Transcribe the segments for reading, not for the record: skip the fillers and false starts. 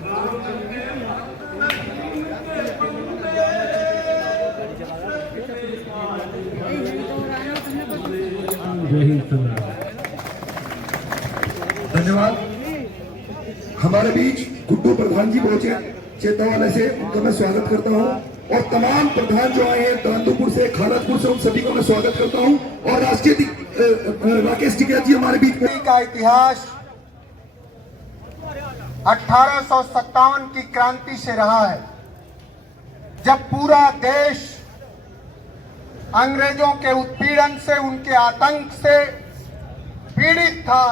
धन्यवाद। हमारे बीच गुड्डू प्रधान जी पहुंचे चेतावाले से, उनका मैं स्वागत करता हूं। और तमाम प्रधान जो आए हैं दांदूपुर से, खालतपुर से, उन सभी को मैं स्वागत करता हूं। और राष्ट्रीय राकेश टिकैत जी हमारे बीच में। का इतिहास 1857 की क्रांति से रहा है, जब पूरा देश अंग्रेजों के उत्पीड़न से, उनके आतंक से पीड़ित था।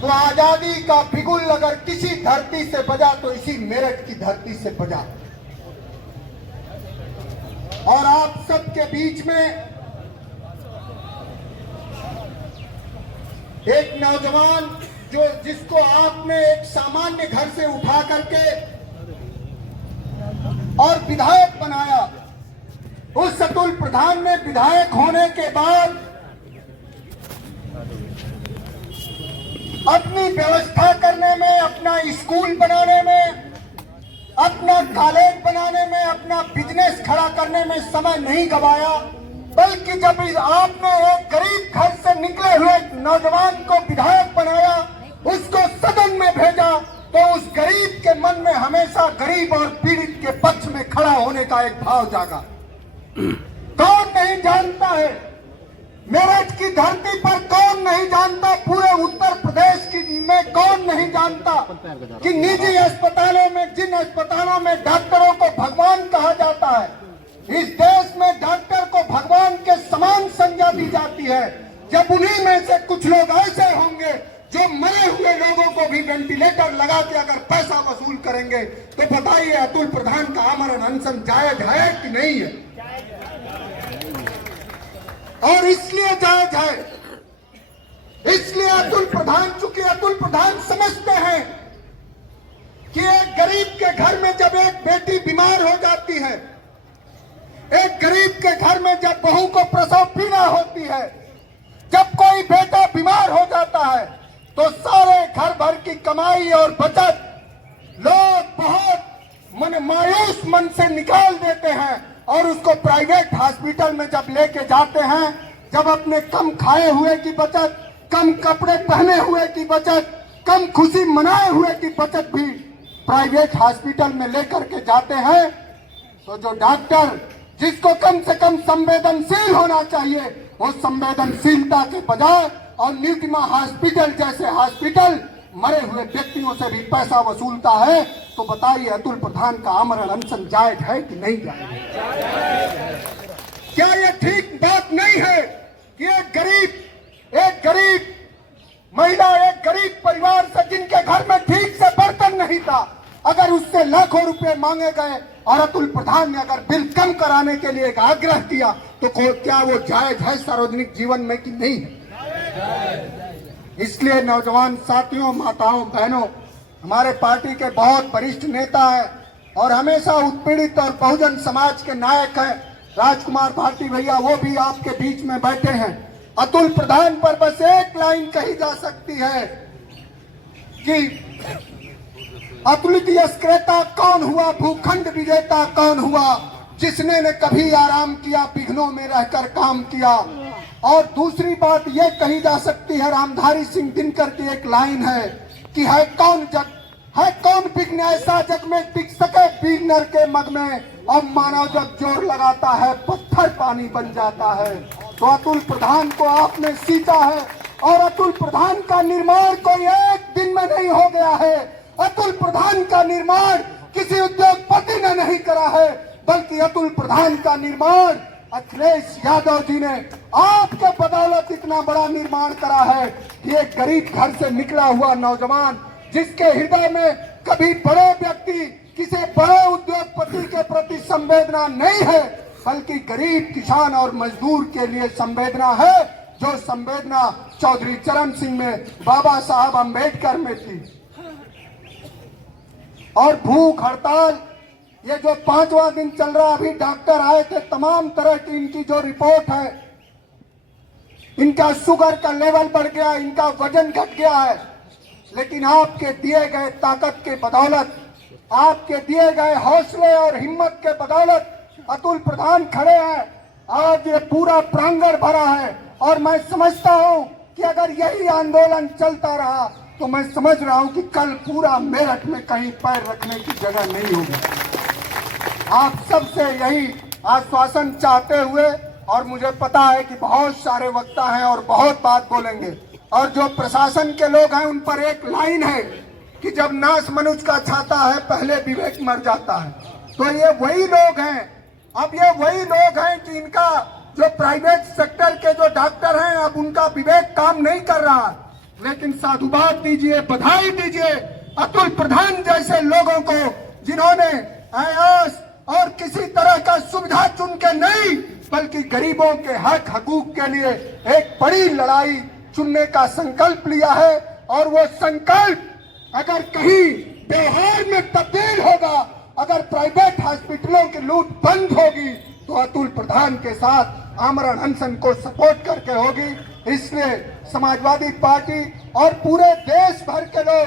तो आजादी का बिगुल अगर किसी धरती से बजा तो इसी मेरठ की धरती से बजा। और आप सबके बीच में एक नौजवान जिसको आपने एक सामान्य घर से उठा करके और विधायक बनाया, उस अतुल प्रधान ने विधायक होने के बाद अपनी व्यवस्था करने में, अपना स्कूल बनाने में, अपना कॉलेज बनाने में, अपना बिजनेस खड़ा करने में समय नहीं गवाया, बल्कि जब आपने एक गरीब घर से निकले हुए नौजवान को विधायक बनाया, उसको सदन में भेजा, तो उस गरीब के मन में हमेशा गरीब और पीड़ित के पक्ष में खड़ा होने का एक भाव जागा। कौन नहीं जानता है, मेरठ की धरती पर कौन नहीं जानता, पूरे उत्तर प्रदेश में कौन नहीं जानता कि निजी अस्पतालों में, जिन अस्पतालों में डॉक्टरों को भगवान कहा जाता है, इस देश में डॉक्टर को भगवान के समान संज्ञा दी जाती है। जब उन्हीं में से कुछ लोग ऐसे होंगे जो मरे हुए लोगों को भी वेंटिलेटर लगा के अगर पैसा वसूल करेंगे, तो बताइए अतुल प्रधान का आमरण अनशन जायज है कि नहीं है? और इसलिए जायज है, इसलिए अतुल प्रधान, चूंकि अतुल प्रधान समझते हैं कि एक गरीब के घर में जब एक बेटी बीमार हो जाती है, एक गरीब के घर में जब बहू को प्रसव पीड़ा होती है, जब कोई बेटा बीमार हो जाता है, तो सारे घर भर की कमाई और बचत लोग बहुत मायूस मन से निकाल देते हैं और उसको प्राइवेट हॉस्पिटल में जब लेके जाते हैं, जब अपने कम खाए हुए की बचत, कम कपड़े पहने हुए की बचत, कम खुशी मनाए हुए की बचत भी प्राइवेट हॉस्पिटल में लेकर के जाते हैं, तो जो डॉक्टर जिसको कम से कम संवेदनशील होना चाहिए, वो संवेदनशीलता के बजाय और न्यूटिमा हॉस्पिटल जैसे हॉस्पिटल मरे हुए व्यक्तियों से भी पैसा वसूलता है। तो बताइए अतुल प्रधान का आमरण अनशन जायज है कि नहीं जायज? क्या ये ठीक बात नहीं है कि एक गरीब महिला, एक गरीब परिवार से, जिनके घर में ठीक से बर्तन नहीं था, अगर उससे लाखों रुपए मांगे गए और अतुल प्रधान ने अगर बिल कम कराने के लिए एक आग्रह किया, तो क्या वो जायज है सार्वजनिक जीवन में कि नहीं है? इसलिए नौजवान साथियों, माताओं, बहनों, हमारे पार्टी के बहुत वरिष्ठ नेता है और हमेशा उत्पीड़ित और बहुजन समाज के नायक हैं राजकुमार भारती भैया, वो भी आपके बीच में बैठे हैं। अतुल प्रधान पर बस एक लाइन कही जा सकती है कि अतुलित यश क्रेता कौन हुआ, भूखंड विजेता कौन हुआ, जिसने ने कभी आराम किया, विघ्नों में रहकर काम किया। और दूसरी बात यह कही जा सकती है, रामधारी सिंह दिनकर की एक लाइन है कि है कौन विघ्न ऐसा जग में टिक सके वीर नर के मग में, और मानव जब जोर लगाता है पत्थर पानी बन जाता है। तो अतुल प्रधान को आपने सींचा है और अतुल प्रधान का निर्माण कोई एक दिन में नहीं हो गया है। अतुल प्रधान का निर्माण किसी उद्योगपति ने नहीं करा है, बल्कि अतुल प्रधान का निर्माण अखिलेश यादव जी ने आपके बदौलत इतना बड़ा निर्माण करा है कि एक गरीब घर से निकला हुआ नौजवान, जिसके हृदय में कभी बड़े व्यक्ति, किसी बड़े उद्योगपति के प्रति संवेदना नहीं है, बल्कि गरीब किसान और मजदूर के लिए संवेदना है, जो संवेदना चौधरी चरण सिंह में, बाबा साहब अम्बेडकर में थी। और भूख हड़ताल, ये जो 5वां दिन चल रहा, अभी डॉक्टर आए थे, तमाम तरह की इनकी जो रिपोर्ट है, इनका शुगर का लेवल बढ़ गया, इनका वजन घट गया है। लेकिन आपके दिए गए ताकत के बदौलत, आपके दिए गए हौसले और हिम्मत के बदौलत अतुल प्रधान खड़े हैं। आज ये पूरा प्रांगण भरा है और मैं समझता हूं कि अगर यही आंदोलन चलता रहा तो मैं समझ रहा हूं कि कल पूरा मेरठ में कहीं पैर रखने की जगह नहीं होगी। आप सबसे यही आश्वासन चाहते हुए, और मुझे पता है कि बहुत सारे वक्ता हैं और बहुत बात बोलेंगे, और जो प्रशासन के लोग हैं उन पर एक लाइन है कि जब नाश मनुष्य का छाता है पहले विवेक मर जाता है। तो ये वही लोग हैं, अब ये वही लोग हैं कि इनका जो प्राइवेट सेक्टर के जो डॉक्टर हैं अब उनका विवेक काम नहीं कर रहा। लेकिन साधुवाद दीजिए, बधाई दीजिए अतुल प्रधान जैसे लोगों को, जिन्होंने आयास और किसी तरह का सुविधा चुन के नहीं बल्कि गरीबों के हक हकूक के लिए एक बड़ी लड़ाई चुनने का संकल्प लिया है। और वो संकल्प अगर कहीं व्यवहार में तब्दील होगा, अगर प्राइवेट हॉस्पिटलों की लूट बंद होगी तो अतुल प्रधान के साथ आमरण अनशन को सपोर्ट करके होगी। इसलिए समाजवादी पार्टी और पूरे देश भर के लोग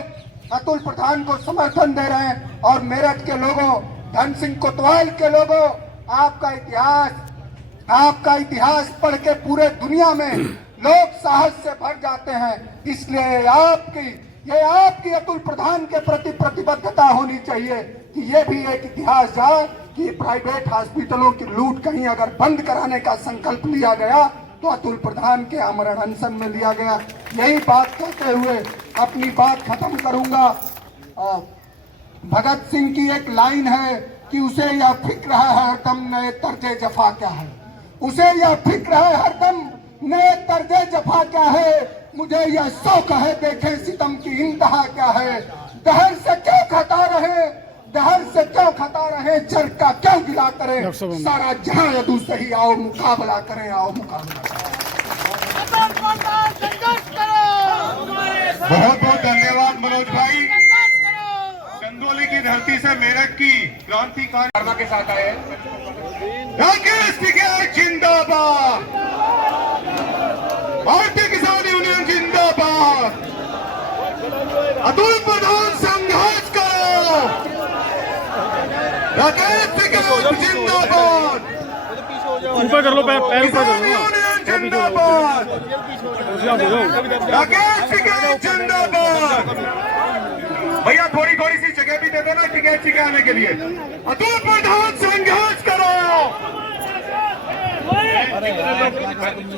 अतुल प्रधान को समर्थन दे रहे हैं। और मेरठ के लोगों, धन सिंह कोतवाल के लोगों, आपका इतिहास पढ़ के पूरे दुनिया में लोग साहस से भर जाते हैं। इसलिए ये आपकी अतुल प्रधान के प्रति प्रतिबद्धता होनी चाहिए कि ये भी एक इतिहास जाए कि प्राइवेट हॉस्पिटलों की लूट कहीं अगर बंद कराने का संकल्प लिया गया तो अतुल प्रधान के आमरण अनशन में लिया गया। यही बात कहते हुए अपनी बात खत्म करूंगा। भगत सिंह की एक लाइन है कि उसे यह फिक्र है हरदम नए तर्जे जफा क्या है, उसे यह फिक्र है हरदम नए तर्जे जफा क्या है। मुझे यह शौक है देखें सितम की इंतहा क्या है। दहर से क्यों खता रहे चर का क्यों गिला करें, सारा जहां यदु सही आओ मुकाबला करें, आओ मुकाबला करें। बहुत बहुत धन्यवाद मनोज भाई। चंदौली की धरती से मेरठ की क्रांतिकारी के साथ आए राकेश टिकैत जिंदाबाद, भारतीय किसान यूनियन जिंदाबाद, अतुल प्रधान संघर्ष करो, राकेश टिकैत जिंदाबाद, ऊपर कर लो, पैर ऊपर कर लो, यूनियन जिंदाबाद, राकेश टिकैत जिंदाबाद। भैया थोड़ी थोड़ी सी जगह भी दे दो ना टिकैत छिकाने के लिए। अतुल प्रधान संघर्ष करो।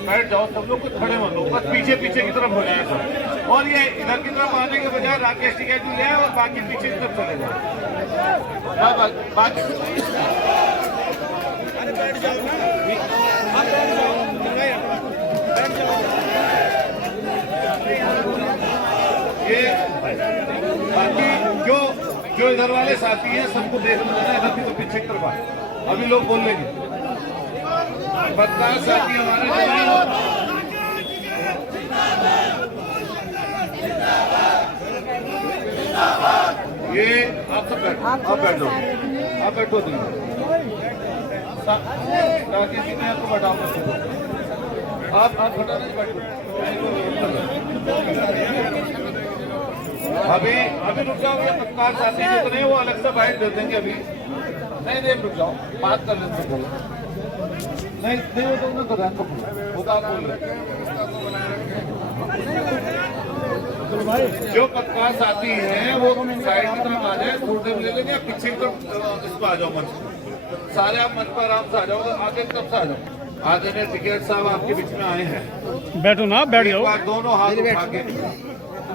बैठ जाओ सब लोग, कुछ खड़े मत हो, बस पीछे पीछे की तरफ हो जाए सब। और ये इधर की तरफ आने के बजाय राकेश टिकैत जी ले और बाकी पीछे की तरफ चले जाओ। बाकी बाकी जो इधर वाले साथी हैं सबको देखना है, इधर की तो पीछे की तरफ आए। अभी लोग बोल लेंगे बदकार साथी हमारे ये आप सब बैठो, आप बैठो, आप बैठो। राकेश जी मैं आपको बैठाऊंगा, आप हटा नहीं बैठो। अभी रुक जाओ, ये पत्रकार साथी जितने वो अलग से बाइट दे देंगे। अभी नहीं रुक जाओ, बात कर लेते नहीं वो तो ध्यान होगा। आप बोल रहे जो पत्रकार साथी हैं वो साइड की तरफ आ जाए, थोड़ी देर ले लेंगे, पीछे की तरफ इस पर आ जाओ मंच। सारे आप मंच पर आराम से आ जाओ, आगे की तरफ से आ जाओ। आगे ने टिकैत साहब आपके बीच में आए हैं, बैठो ना, बैठ जाओ। दोनों हाथ उठा के,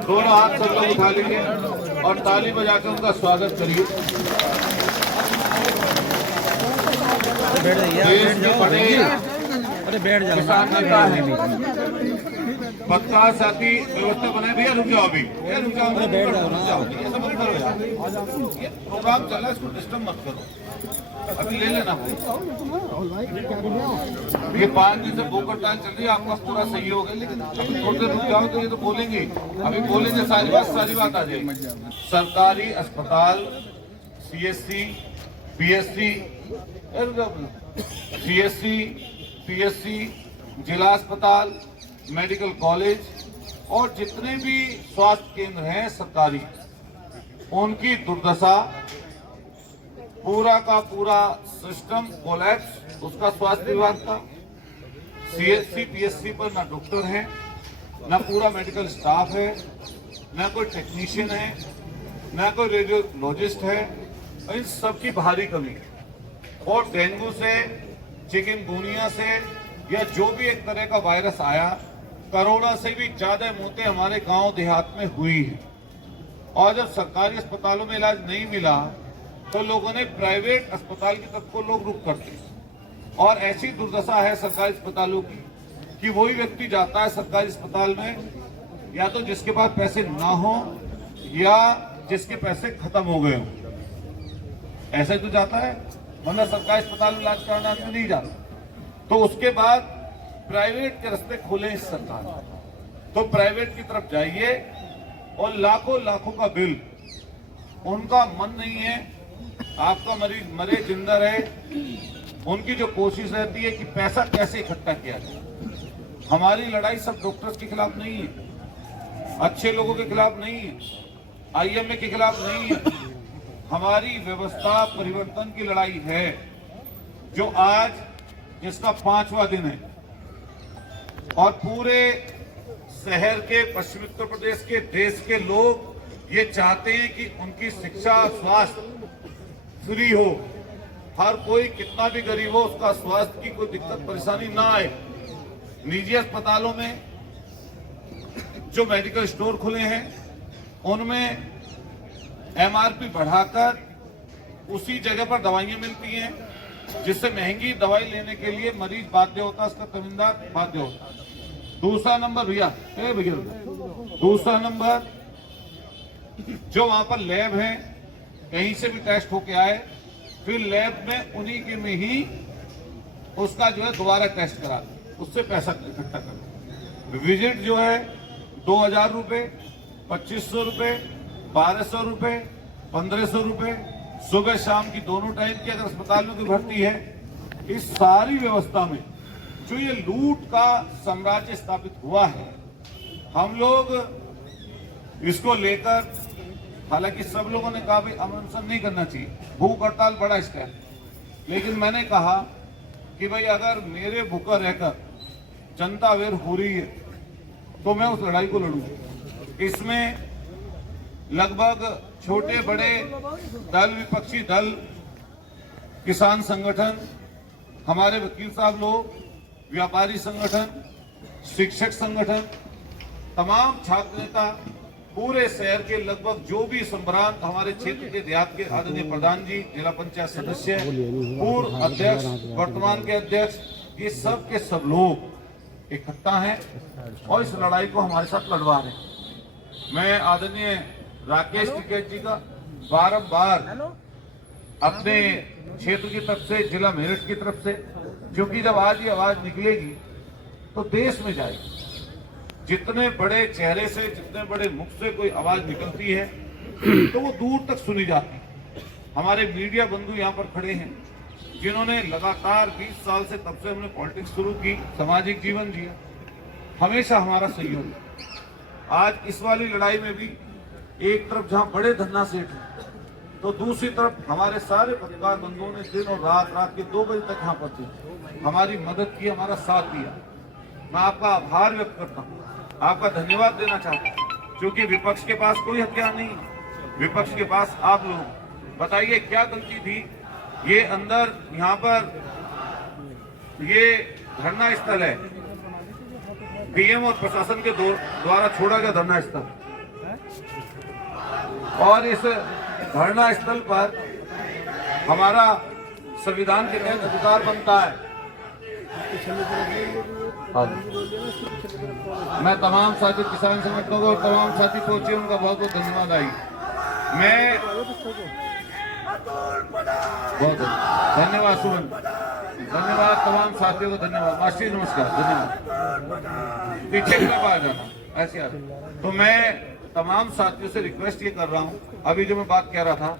दोनों हाथ सब लोग उठा लेंगे और ताली बजा के उनका स्वागत करिए। अरे बैठ जाओ, पत्रकार साथी व्यवस्था बनाए। भैया रुक जाओ, अभी रुक जाओ, बैठ जाओ, ये सब मत करो यार, प्रोग्राम चल रहा है, इसको डिस्टर्ब मत करो। अभी ले लेना ये 5 दिन से भूख हड़ताल चल रही है, आपका पूरा सहयोग है, लेकिन थोड़ी देर रुक जाओ तो ये तो बोलेंगे। अभी बोलेंगे सारी बात आ जाएगी। सरकारी अस्पताल, CSC, PSC, जिला अस्पताल, मेडिकल कॉलेज और जितने भी स्वास्थ्य केंद्र हैं सरकारी, उनकी दुर्दशा, पूरा का पूरा सिस्टम कोलैप्स उसका स्वास्थ्य विभाग का। सीएससी पीएससी पर ना डॉक्टर है, ना पूरा मेडिकल स्टाफ है, ना कोई टेक्नीशियन है, ना कोई रेडियोलॉजिस्ट है। इन सबकी भारी कमी है। और डेंगू से, चिकनगुनिया से या जो भी एक तरह का वायरस आया, कोरोना से भी ज्यादा मौतें हमारे गांव देहात में हुई है। और जब सरकारी अस्पतालों में इलाज नहीं मिला तो लोगों ने प्राइवेट अस्पताल की तरफ को लोग रुख करते। और ऐसी दुर्दशा है सरकारी अस्पतालों की कि वही व्यक्ति जाता है सरकारी अस्पताल में या तो जिसके पास पैसे ना हो या जिसके पैसे खत्म हो गए हो, ऐसे तो जाता है, मतलब सरकारी अस्पताल में इलाज कराना नहीं जाता। तो उसके बाद प्राइवेट के रास्ते खोले इस सरकार, तो प्राइवेट की तरफ जाइए और लाखों लाखों का बिल। उनका मन नहीं है आपका मरीज मरे जिंदा रहे, उनकी जो कोशिश रहती है कि पैसा कैसे इकट्ठा किया जाए। हमारी लड़ाई सब डॉक्टर्स के खिलाफ नहीं है, अच्छे लोगों के खिलाफ नहीं है, आईएमए के खिलाफ नहीं है। हमारी व्यवस्था परिवर्तन की लड़ाई है, जो आज जिसका 5वां दिन है। और पूरे शहर के, पश्चिमी उत्तर प्रदेश के, देश के लोग ये चाहते हैं कि उनकी शिक्षा, स्वास्थ्य फ्री हो। हर कोई कितना भी गरीब हो उसका स्वास्थ्य की कोई दिक्कत परेशानी ना आए। निजी अस्पतालों में जो मेडिकल स्टोर खुले हैं उनमें एमआरपी बढ़ाकर उसी जगह पर दवाइयां मिलती हैं, जिससे महंगी दवाई लेने के लिए मरीज बाध्य होता है, उसका तमिलदार बाध्य होता है। दूसरा नंबर भैया, दूसरा नंबर जो वहां पर लैब है, कहीं से भी टेस्ट होके आए, फिर लैब में उन्हीं के में ही उसका जो है दोबारा टेस्ट करा दे, उससे पैसा इकट्ठा कर। विजिट जो है 2000 रुपए, 2500 रुपए, 1200 रुपए, 1500 रुपए, सुबह शाम की दोनों टाइम की अगर अस्पताल में कोई भर्ती है। इस सारी व्यवस्था में जो ये लूट का साम्राज्य स्थापित हुआ है, हम लोग इसको लेकर, हालांकि सब लोगों ने कहा भाई अनशन नहीं करना चाहिए, भूख हड़ताल बड़ा स्टेप, लेकिन मैंने कहा कि भाई अगर मेरे भूखा रहकर जनता अवेयर हो रही है तो मैं उस लड़ाई को लड़ूंगा। इसमें लगभग छोटे बड़े दल, विपक्षी दल, किसान संगठन, हमारे वकील साहब लोग, व्यापारी संगठन, शिक्षक संगठन, तमाम छात्र नेता, पूरे शहर के लगभग जो भी संभ्रांत हमारे क्षेत्र के देहात के आदरणीय प्रधान जी, जिला पंचायत सदस्य, पूर्व अध्यक्ष, वर्तमान के अध्यक्ष, ये सब के सब लोग इकट्ठा हैं और इस लड़ाई को हमारे साथ लड़वा रहे हैं। मैं आदरणीय राकेश टिकैत जी का बारंबार अपने क्षेत्र की तरफ से, जिला मेरठ की तरफ से, क्योंकि जब आज ये आवाज निकलेगी तो देश में जाएगी। जितने बड़े चेहरे से, जितने बड़े मुख से कोई आवाज निकलती है तो वो दूर तक सुनी जाती है। हमारे मीडिया बंधु यहाँ पर खड़े हैं जिन्होंने लगातार 20 साल से, तब से हमने पॉलिटिक्स शुरू की, सामाजिक जीवन जिया, हमेशा हमारा सहयोग है। आज इस वाली लड़ाई में भी एक तरफ जहां बड़े धन्ना सेठ हैं तो दूसरी तरफ हमारे सारे पत्रकार बंधुओं ने दिन और रात के 2 बजे तक यहाँ पर थे, हमारी मदद की, हमारा साथ दिया। मैं आपका आभार व्यक्त करता हूँ, आपका धन्यवाद देना चाहता हूँ, क्योंकि विपक्ष के पास कोई हथियार नहीं, विपक्ष के पास आप लोग। बताइए क्या गलती थी? ये अंदर यहाँ पर ये धरना स्थल है, डीएम और प्रशासन के द्वारा छोड़ा गया धरना स्थल, और इस धरना स्थल पर हमारा संविधान के तहत अधिकार बनता है। मैं तमाम साथी किसान संगठनों को और तमाम साथी पहुंचे, उनका बहुत बहुत धन्यवाद। आई मैं बहुत धन्यवाद सुमन, धन्यवाद तमाम साथियों को, धन्यवाद मास्टर, नमस्कार, धन्यवाद। पीछे की तरफ आ जाना, ऐसे आ जाना। तो मैं तमाम साथियों से रिक्वेस्ट ये कर रहा हूँ, अभी जो मैं बात कह रहा था,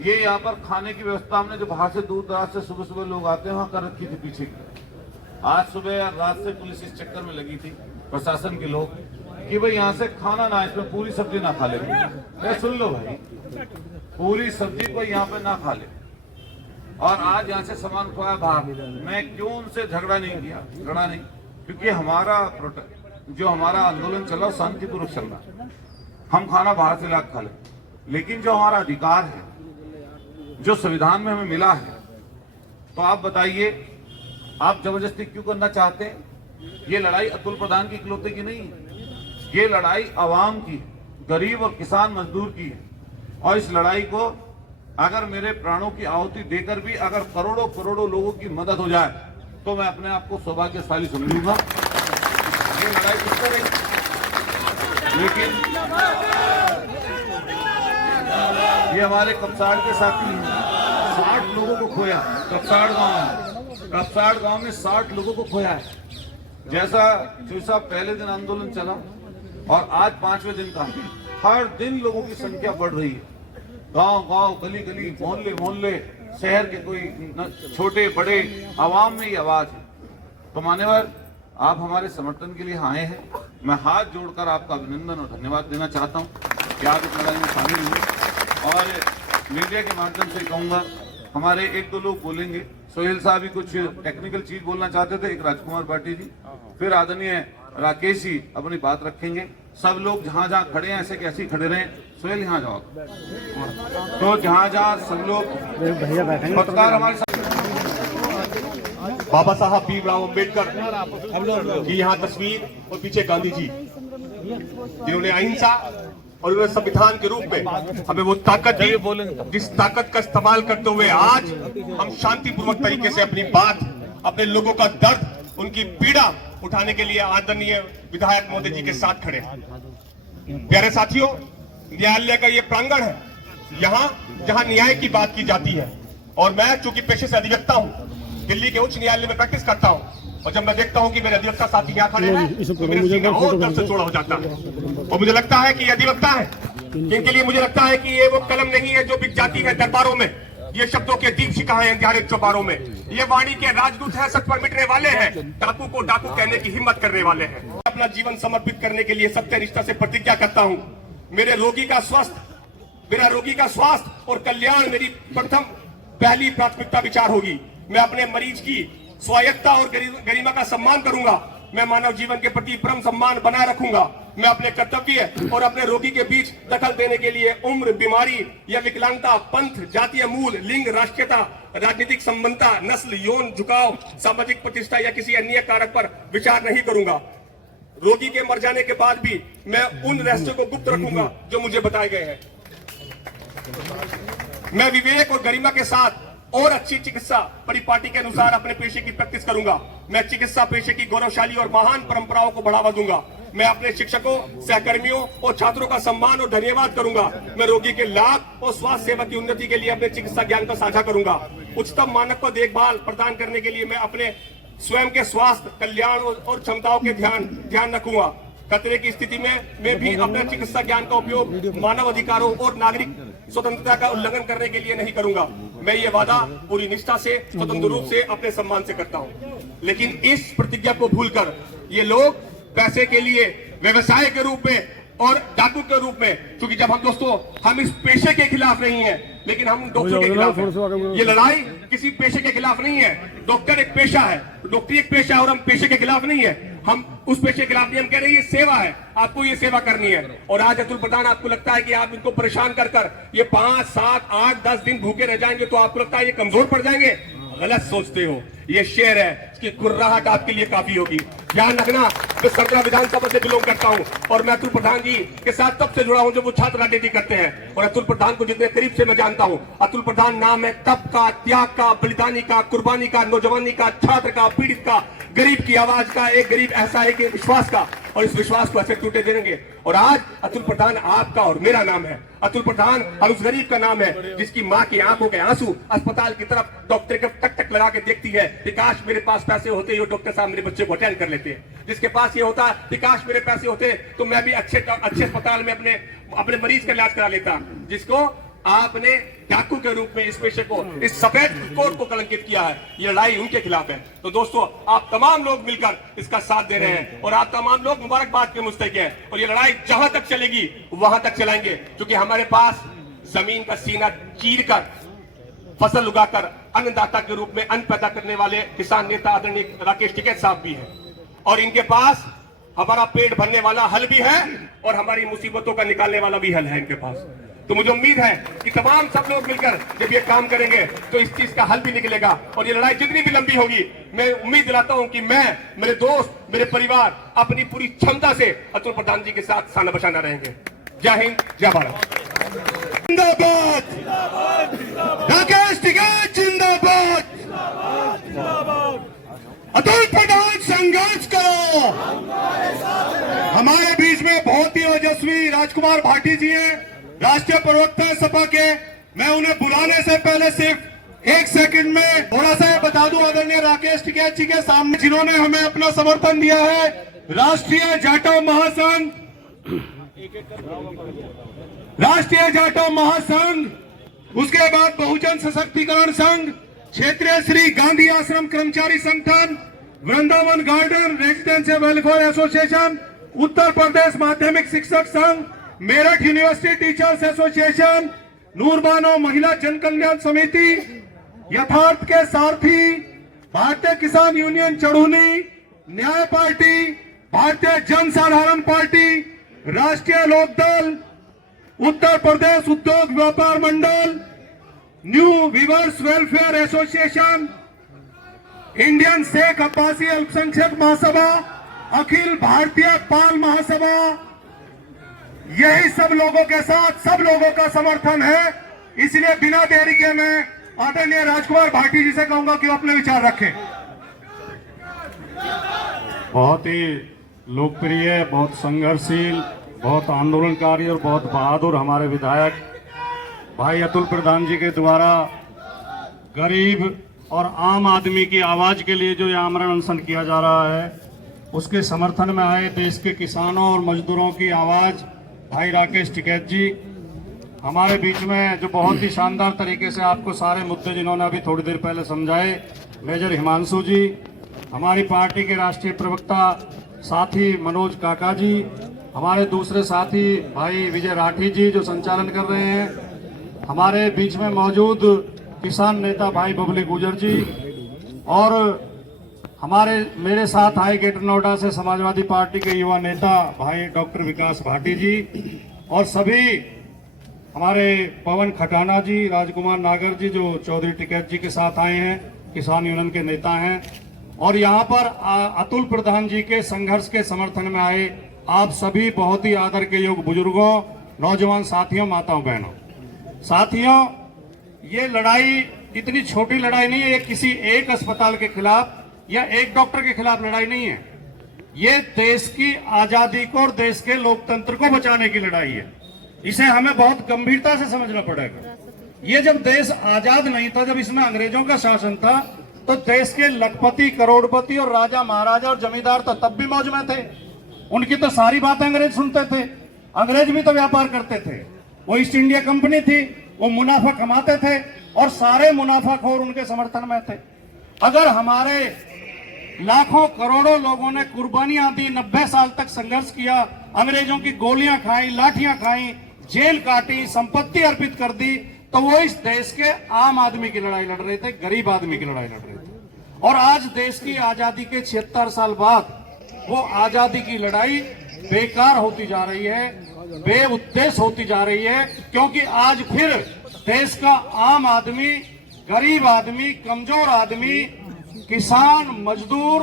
ये यहाँ पर खाने की व्यवस्था हमने जो बाहर से दूर दराज से सुबह सुबह लोग आते हैं वहाँ कर रखी थी पीछे की। आज सुबह या रात से पुलिस इस चक्कर में लगी थी, प्रशासन के लोग, कि भाई यहाँ से खाना ना, इसमें पूरी सब्जी ना खा ले। मैं सुन लो भाई, पूरी सब्जी को यहाँ पे ना खा ले और आज यहाँ से सामान खोया बाहर। मैं क्यों उनसे झगड़ा नहीं किया? झगड़ा नहीं, क्योंकि हमारा जो हमारा आंदोलन चला शांतिपूर्वक चल रहा। हम खाना बाहर से ला खा ले, लेकिन जो हमारा अधिकार है, जो संविधान में हमें मिला है, तो आप बताइए, आप जबरदस्ती क्यों करना चाहते हैं? ये लड़ाई अतुल प्रधान की इकलौते की नहीं है, ये लड़ाई आवाम की, गरीब और किसान मजदूर की है। और इस लड़ाई को अगर मेरे प्राणों की आहुति देकर भी अगर करोड़ों करोड़ों लोगों की मदद हो जाए तो मैं अपने आप को सौभाग्यशाली समझूंगा। ये लड़ाई किस तरह, लेकिन ये हमारे कपसाड़ के साथी हैं। 60 लोगों को खोया कपसाड़ गांव में 60 लोगों को खोया है। जैसा पहले दिन आंदोलन चला और आज 5वें दिन का, हर दिन लोगों की संख्या बढ़ रही है। गांव गली गली, मोहल्ले शहर के कोई छोटे बड़े आवाम में ये आवाज है। तो मान्यवर, आप हमारे समर्थन के लिए आए हैं। मैं हाथ जोड़कर आपका अभिनंदन और धन्यवाद देना चाहता हूं कि आप इस लड़ाई में शामिल हुए। और मीडिया के माध्यम से कहूंगा, हमारे 1-2 लोग बोलेंगे। सोहेल साहब भी कुछ टेक्निकल चीज बोलना चाहते थे, एक राजकुमार पाटी जी, फिर आदरणीय राकेश जी अपनी बात रखेंगे। सब लोग जहां जहां खड़े हैं ऐसे कैसे खड़े रहे। सोहेल यहाँ जाओ, तो जहां जहां सब लोग पत्रकार हमारे साथ। बाबा साहब भीमराव अंबेडकर की यहाँ तस्वीर और पीछे गांधी जी, जिन्होंने अहिंसा और उन्होंने संविधान के रूप में हमें वो ताकत दी, जिस ताकत का इस्तेमाल करते हुए आज हम शांतिपूर्वक तरीके से अपनी बात, अपने लोगों का दर्द, उनकी पीड़ा उठाने के लिए आदरणीय विधायक मोदी जी के साथ खड़े हैं। प्यारे साथियों, न्यायालय का ये प्रांगण है, यहाँ जहाँ न्याय की बात की जाती है। और मैं चूंकि पेशे से अधिवक्ता हूँ, दिल्ली के उच्च न्यायालय में प्रैक्टिस करता हूँ, और जब मैं देखता हूँ कि मेरे अधिवक्ता साथी यहाँ खड़े हैं तो मेरा सीना और दर्द से चौड़ा हो जाता है। और मुझे लगता है कि ये अधिवक्ता है, इनके लिए मुझे लगता है कि ये वो कलम नहीं है जो बिक जाती है दरबारों में, ये शब्दों के दीपशिखाएं अंधियारे चौबारों में। ये वाणी के राजदूत हैं, सच पर मिटने वाले हैं, डाकू को डाकू कहने की हिम्मत करने वाले हैं। अपना जीवन समर्पित करने के लिए सत्य निष्ठा से प्रतिज्ञा करता हूँ। मेरा रोगी का स्वास्थ्य और कल्याण मेरी पहली प्राथमिकता विचार होगी। मैं अपने मरीज की स्वायत्ता और गरिमा का सम्मान करूंगा। मैं मानव जीवन के प्रति परम सम्मान बनाए रखूंगा। मैं अपने कर्तव्य और अपने रोगी के बीच दखल देने के लिए उम्र, बीमारी या विकलांगता, पंथ, जातीय मूल, लिंग, राष्ट्रीयता, राजनीतिक संबंधता, नस्ल, यौन झुकाव, सामाजिक प्रतिष्ठा या किसी अन्य कारक पर विचार नहीं करूंगा। रोगी के मर जाने के बाद भी मैं उन रहस्यों को गुप्त रखूंगा जो मुझे बताए गए हैं। मैं विवेक और गरिमा के साथ और अच्छी चिकित्सा परिपाटी के अनुसार अपने पेशे की प्रैक्टिस करूंगा। मैं चिकित्सा पेशे की गौरवशाली और महान परंपराओं को बढ़ावा दूंगा। मैं अपने शिक्षकों, सहकर्मियों और छात्रों का सम्मान और धन्यवाद करूंगा। मैं रोगी के लाभ और स्वास्थ्य सेवा की उन्नति के लिए अपने चिकित्सा ज्ञान का साझा करूंगा। उच्चतम मानक को देखभाल प्रदान करने के लिए मैं अपने स्वयं के स्वास्थ्य, कल्याण और क्षमताओं के ध्यान रखूंगा। खतरे की स्थिति में मैं भी अपने चिकित्सा ज्ञान का उपयोग मानव अधिकारों और नागरिक स्वतंत्रता का उल्लंघन करने के लिए नहीं करूंगा। मैं ये वादा पूरी निष्ठा से, स्वतंत्र रूप से, अपने सम्मान से करता हूं। लेकिन इस प्रतिज्ञा को भूलकर ये लोग पैसे के लिए, व्यवसाय के रूप में और डाकू के रूप में, क्योंकि जब हम इस पेशे के खिलाफ नहीं है, लेकिन हम डॉक्टर के खिलाफ हैं। ये लड़ाई किसी पेशे के खिलाफ नहीं है। डॉक्टर एक पेशा है, डॉक्टरी एक पेशा है, और हम पेशे के खिलाफ नहीं है। हम उस पेशे के खिलाफ नहीं, हम कह रहे हैं ये सेवा है, आपको ये सेवा करनी है। और आज अतुल प्रधान, आपको लगता है कि आप इनको परेशान कर ये 5, 7, 8, 10 दिन भूखे रह जाएंगे तो आपको लगता है ये कमजोर पड़ जाएंगे। गलत सोचते हो। ये शेर है, इसकी कुर्राहट आपके लिए काफी होगी। ध्यान रखना, मैं सरदार विधानसभा से बिलोंग करता हूं और मैं अतुल प्रधान जी के साथ तब से जुड़ा हूं जब वो छात्र राजनीति करते हैं। और अतुल प्रधान को जितने करीब से मैं जानता हूं, अतुल प्रधान नाम है तप का, त्याग का, बलिदानी का, कुर्बानी का, नौजवानी का, छात्र का, पीड़ित का, गरीब की आवाज का, एक गरीब ऐसा है कि विश्वास का, और इस विश्वास को ऐसे टूटे देंगे। और आज अतुल प्रधान आपका और मेरा नाम है। अतुल प्रधान हर उस गरीब का नाम है जिसकी माँ की आंखों के आंसू अस्पताल की तरफ डॉक्टर के टक लगा के देखती है कि काश मेरे पास पैसे होते, ये डॉक्टर साहब मेरे बच्चे को अटेंड कर लेते हैं। जिसके पास ये होता कि काश मेरे पैसे होते तो मैं भी अच्छे अस्पताल में अपने मरीज का इलाज करा लेता। जिसको आपने डाकू के रूप में इस पेशे को, इस सफेद कोट को कलंकित किया है। ये लड़ाई उनके खिलाफ है। तो दोस्तों, आप तमाम लोग मिलकर इसका साथ दे रहे हैं और आप तमाम लोग मुबारकबाद के मुस्तहिक हैं और ये लड़ाई जहां तक चलेगी वहां तक चलाएंगे, क्योंकि हमारे पास जमीन का सीना चीर कर, फसल उगाकर अन्नदाता के रूप में अन्न पैदा करने वाले किसान नेता आदरणीय राकेश टिकैत साहब भी हैं और इनके पास हमारा पेट भरने वाला हल भी है और हमारी मुसीबतों का निकालने वाला भी हल है इनके पास। तो मुझे उम्मीद है कि तमाम सब लोग मिलकर जब ये काम करेंगे तो इस चीज का हल भी निकलेगा और ये लड़ाई जितनी भी लंबी होगी, मैं उम्मीद दिलाता हूं कि मैं, मेरे दोस्त, मेरे परिवार अपनी पूरी क्षमता से अतुल प्रधान जी के साथ साना बशाना रहेंगे। जय हिंद, जय भारत। जिंदाबाद, राकेश टिकैत जिंदाबाद, अतुल प्रधान संघर्ष करो। हमारे बीच में बहुत ही ओजस्वी राजकुमार भाटी जी हैं, राष्ट्रीय प्रवक्ता सपा के। मैं उन्हें बुलाने से पहले सिर्फ एक सेकंड में थोड़ा सा बता दूं आदरणीय राकेश टिकैत जी के सामने, जिन्होंने हमें अपना समर्थन दिया है। राष्ट्रीय जाटव महासंघ, राष्ट्रीय जाटव महासंघ, उसके बाद बहुजन सशक्तिकरण संघ, क्षेत्रीय श्री गांधी आश्रम कर्मचारी संगठन, Vrindavan garden residential welfare association, Uttar Pradesh माध्यमिक शिक्षक संघ, Meerut university teachers association, Noorbano महिला जन कल्याण समिति, यथार्थ के सारथी, भारतीय किसान यूनियन चढ़ूनी, न्याय पार्टी, भारतीय जन साधारण पार्टी, राष्ट्रीय लोकदल, उत्तर प्रदेश उद्योग व्यापार मंडल, new weavers welfare association, Indian Sheikh Abbasi अल्पसंख्यक महासभा, अखिल भारतीय पाल महासभा, यही सब लोगों के साथ सब लोगों का समर्थन है। इसलिए बिना देरी के मैं आदरणीय राजकुमार भाटी जी से कहूंगा कि वो अपने विचार रखें। बहुत ही लोकप्रिय, बहुत संघर्षशील, बहुत आंदोलनकारी और बहुत बहादुर हमारे विधायक भाई अतुल प्रधान जी के द्वारा गरीब और आम आदमी की आवाज के लिए जो ये आमरण अनशन किया जा रहा है, उसके समर्थन में आए देश के किसानों और मजदूरों की आवाज भाई राकेश टिकैत जी हमारे बीच में, जो बहुत ही शानदार तरीके से आपको सारे मुद्दे जिन्होंने अभी थोड़ी देर पहले समझाए, मेजर हिमांशु जी, हमारी पार्टी के राष्ट्रीय प्रवक्ता साथी मनोज काका जी, हमारे दूसरे साथी भाई विजय राठी जी जो संचालन कर रहे हैं, हमारे बीच में मौजूद किसान नेता भाई बबली गुजर जी, और हमारे मेरे साथ आए ग्रेटर नोएडा से समाजवादी पार्टी के युवा नेता भाई डॉक्टर विकास भाटी जी, और सभी हमारे पवन खटाना जी, राजकुमार नागर जी जो चौधरी टिकैत जी के साथ आए हैं, किसान यूनियन के नेता हैं, और यहाँ पर अतुल प्रधान जी के संघर्ष के समर्थन में आए आप सभी बहुत ही आदर के योग्य बुजुर्गों, नौजवान साथियों, माताओं, बहनों। साथियों, ये लड़ाई इतनी छोटी लड़ाई नहीं है, ये किसी एक अस्पताल के खिलाफ या एक डॉक्टर के खिलाफ लड़ाई नहीं है, ये देश की आजादी को और देश के लोकतंत्र को बचाने की लड़ाई है। इसे हमें बहुत गंभीरता से समझना पड़ेगा। ये जब देश आजाद नहीं था, जब इसमें अंग्रेजों का शासन था, तो देश के लखपति, करोड़पति और राजा महाराजा और जमींदार तो तब भी मौज में थे। उनकी तो सारी बातें अंग्रेज सुनते थे। अंग्रेज भी तो व्यापार करते थे, वो ईस्ट इंडिया कंपनी थी, वो मुनाफा कमाते थे और सारे मुनाफाखोर उनके समर्थन में थे। अगर हमारे लाखों करोड़ों लोगों ने कुर्बानियां दी, 90 साल तक संघर्ष किया, अंग्रेजों की गोलियां खाई, लाठियां खाई, जेल काटी, संपत्ति अर्पित कर दी, तो वो इस देश के आम आदमी की लड़ाई लड़ रहे थे, गरीब आदमी की लड़ाई लड़ रहे थे। और आज देश की आजादी के 76 साल बाद वो आजादी की लड़ाई बेकार होती जा रही है, बेउद्देश्य होती जा रही है, क्योंकि आज फिर देश का आम आदमी, गरीब आदमी, कमजोर आदमी, किसान, मजदूर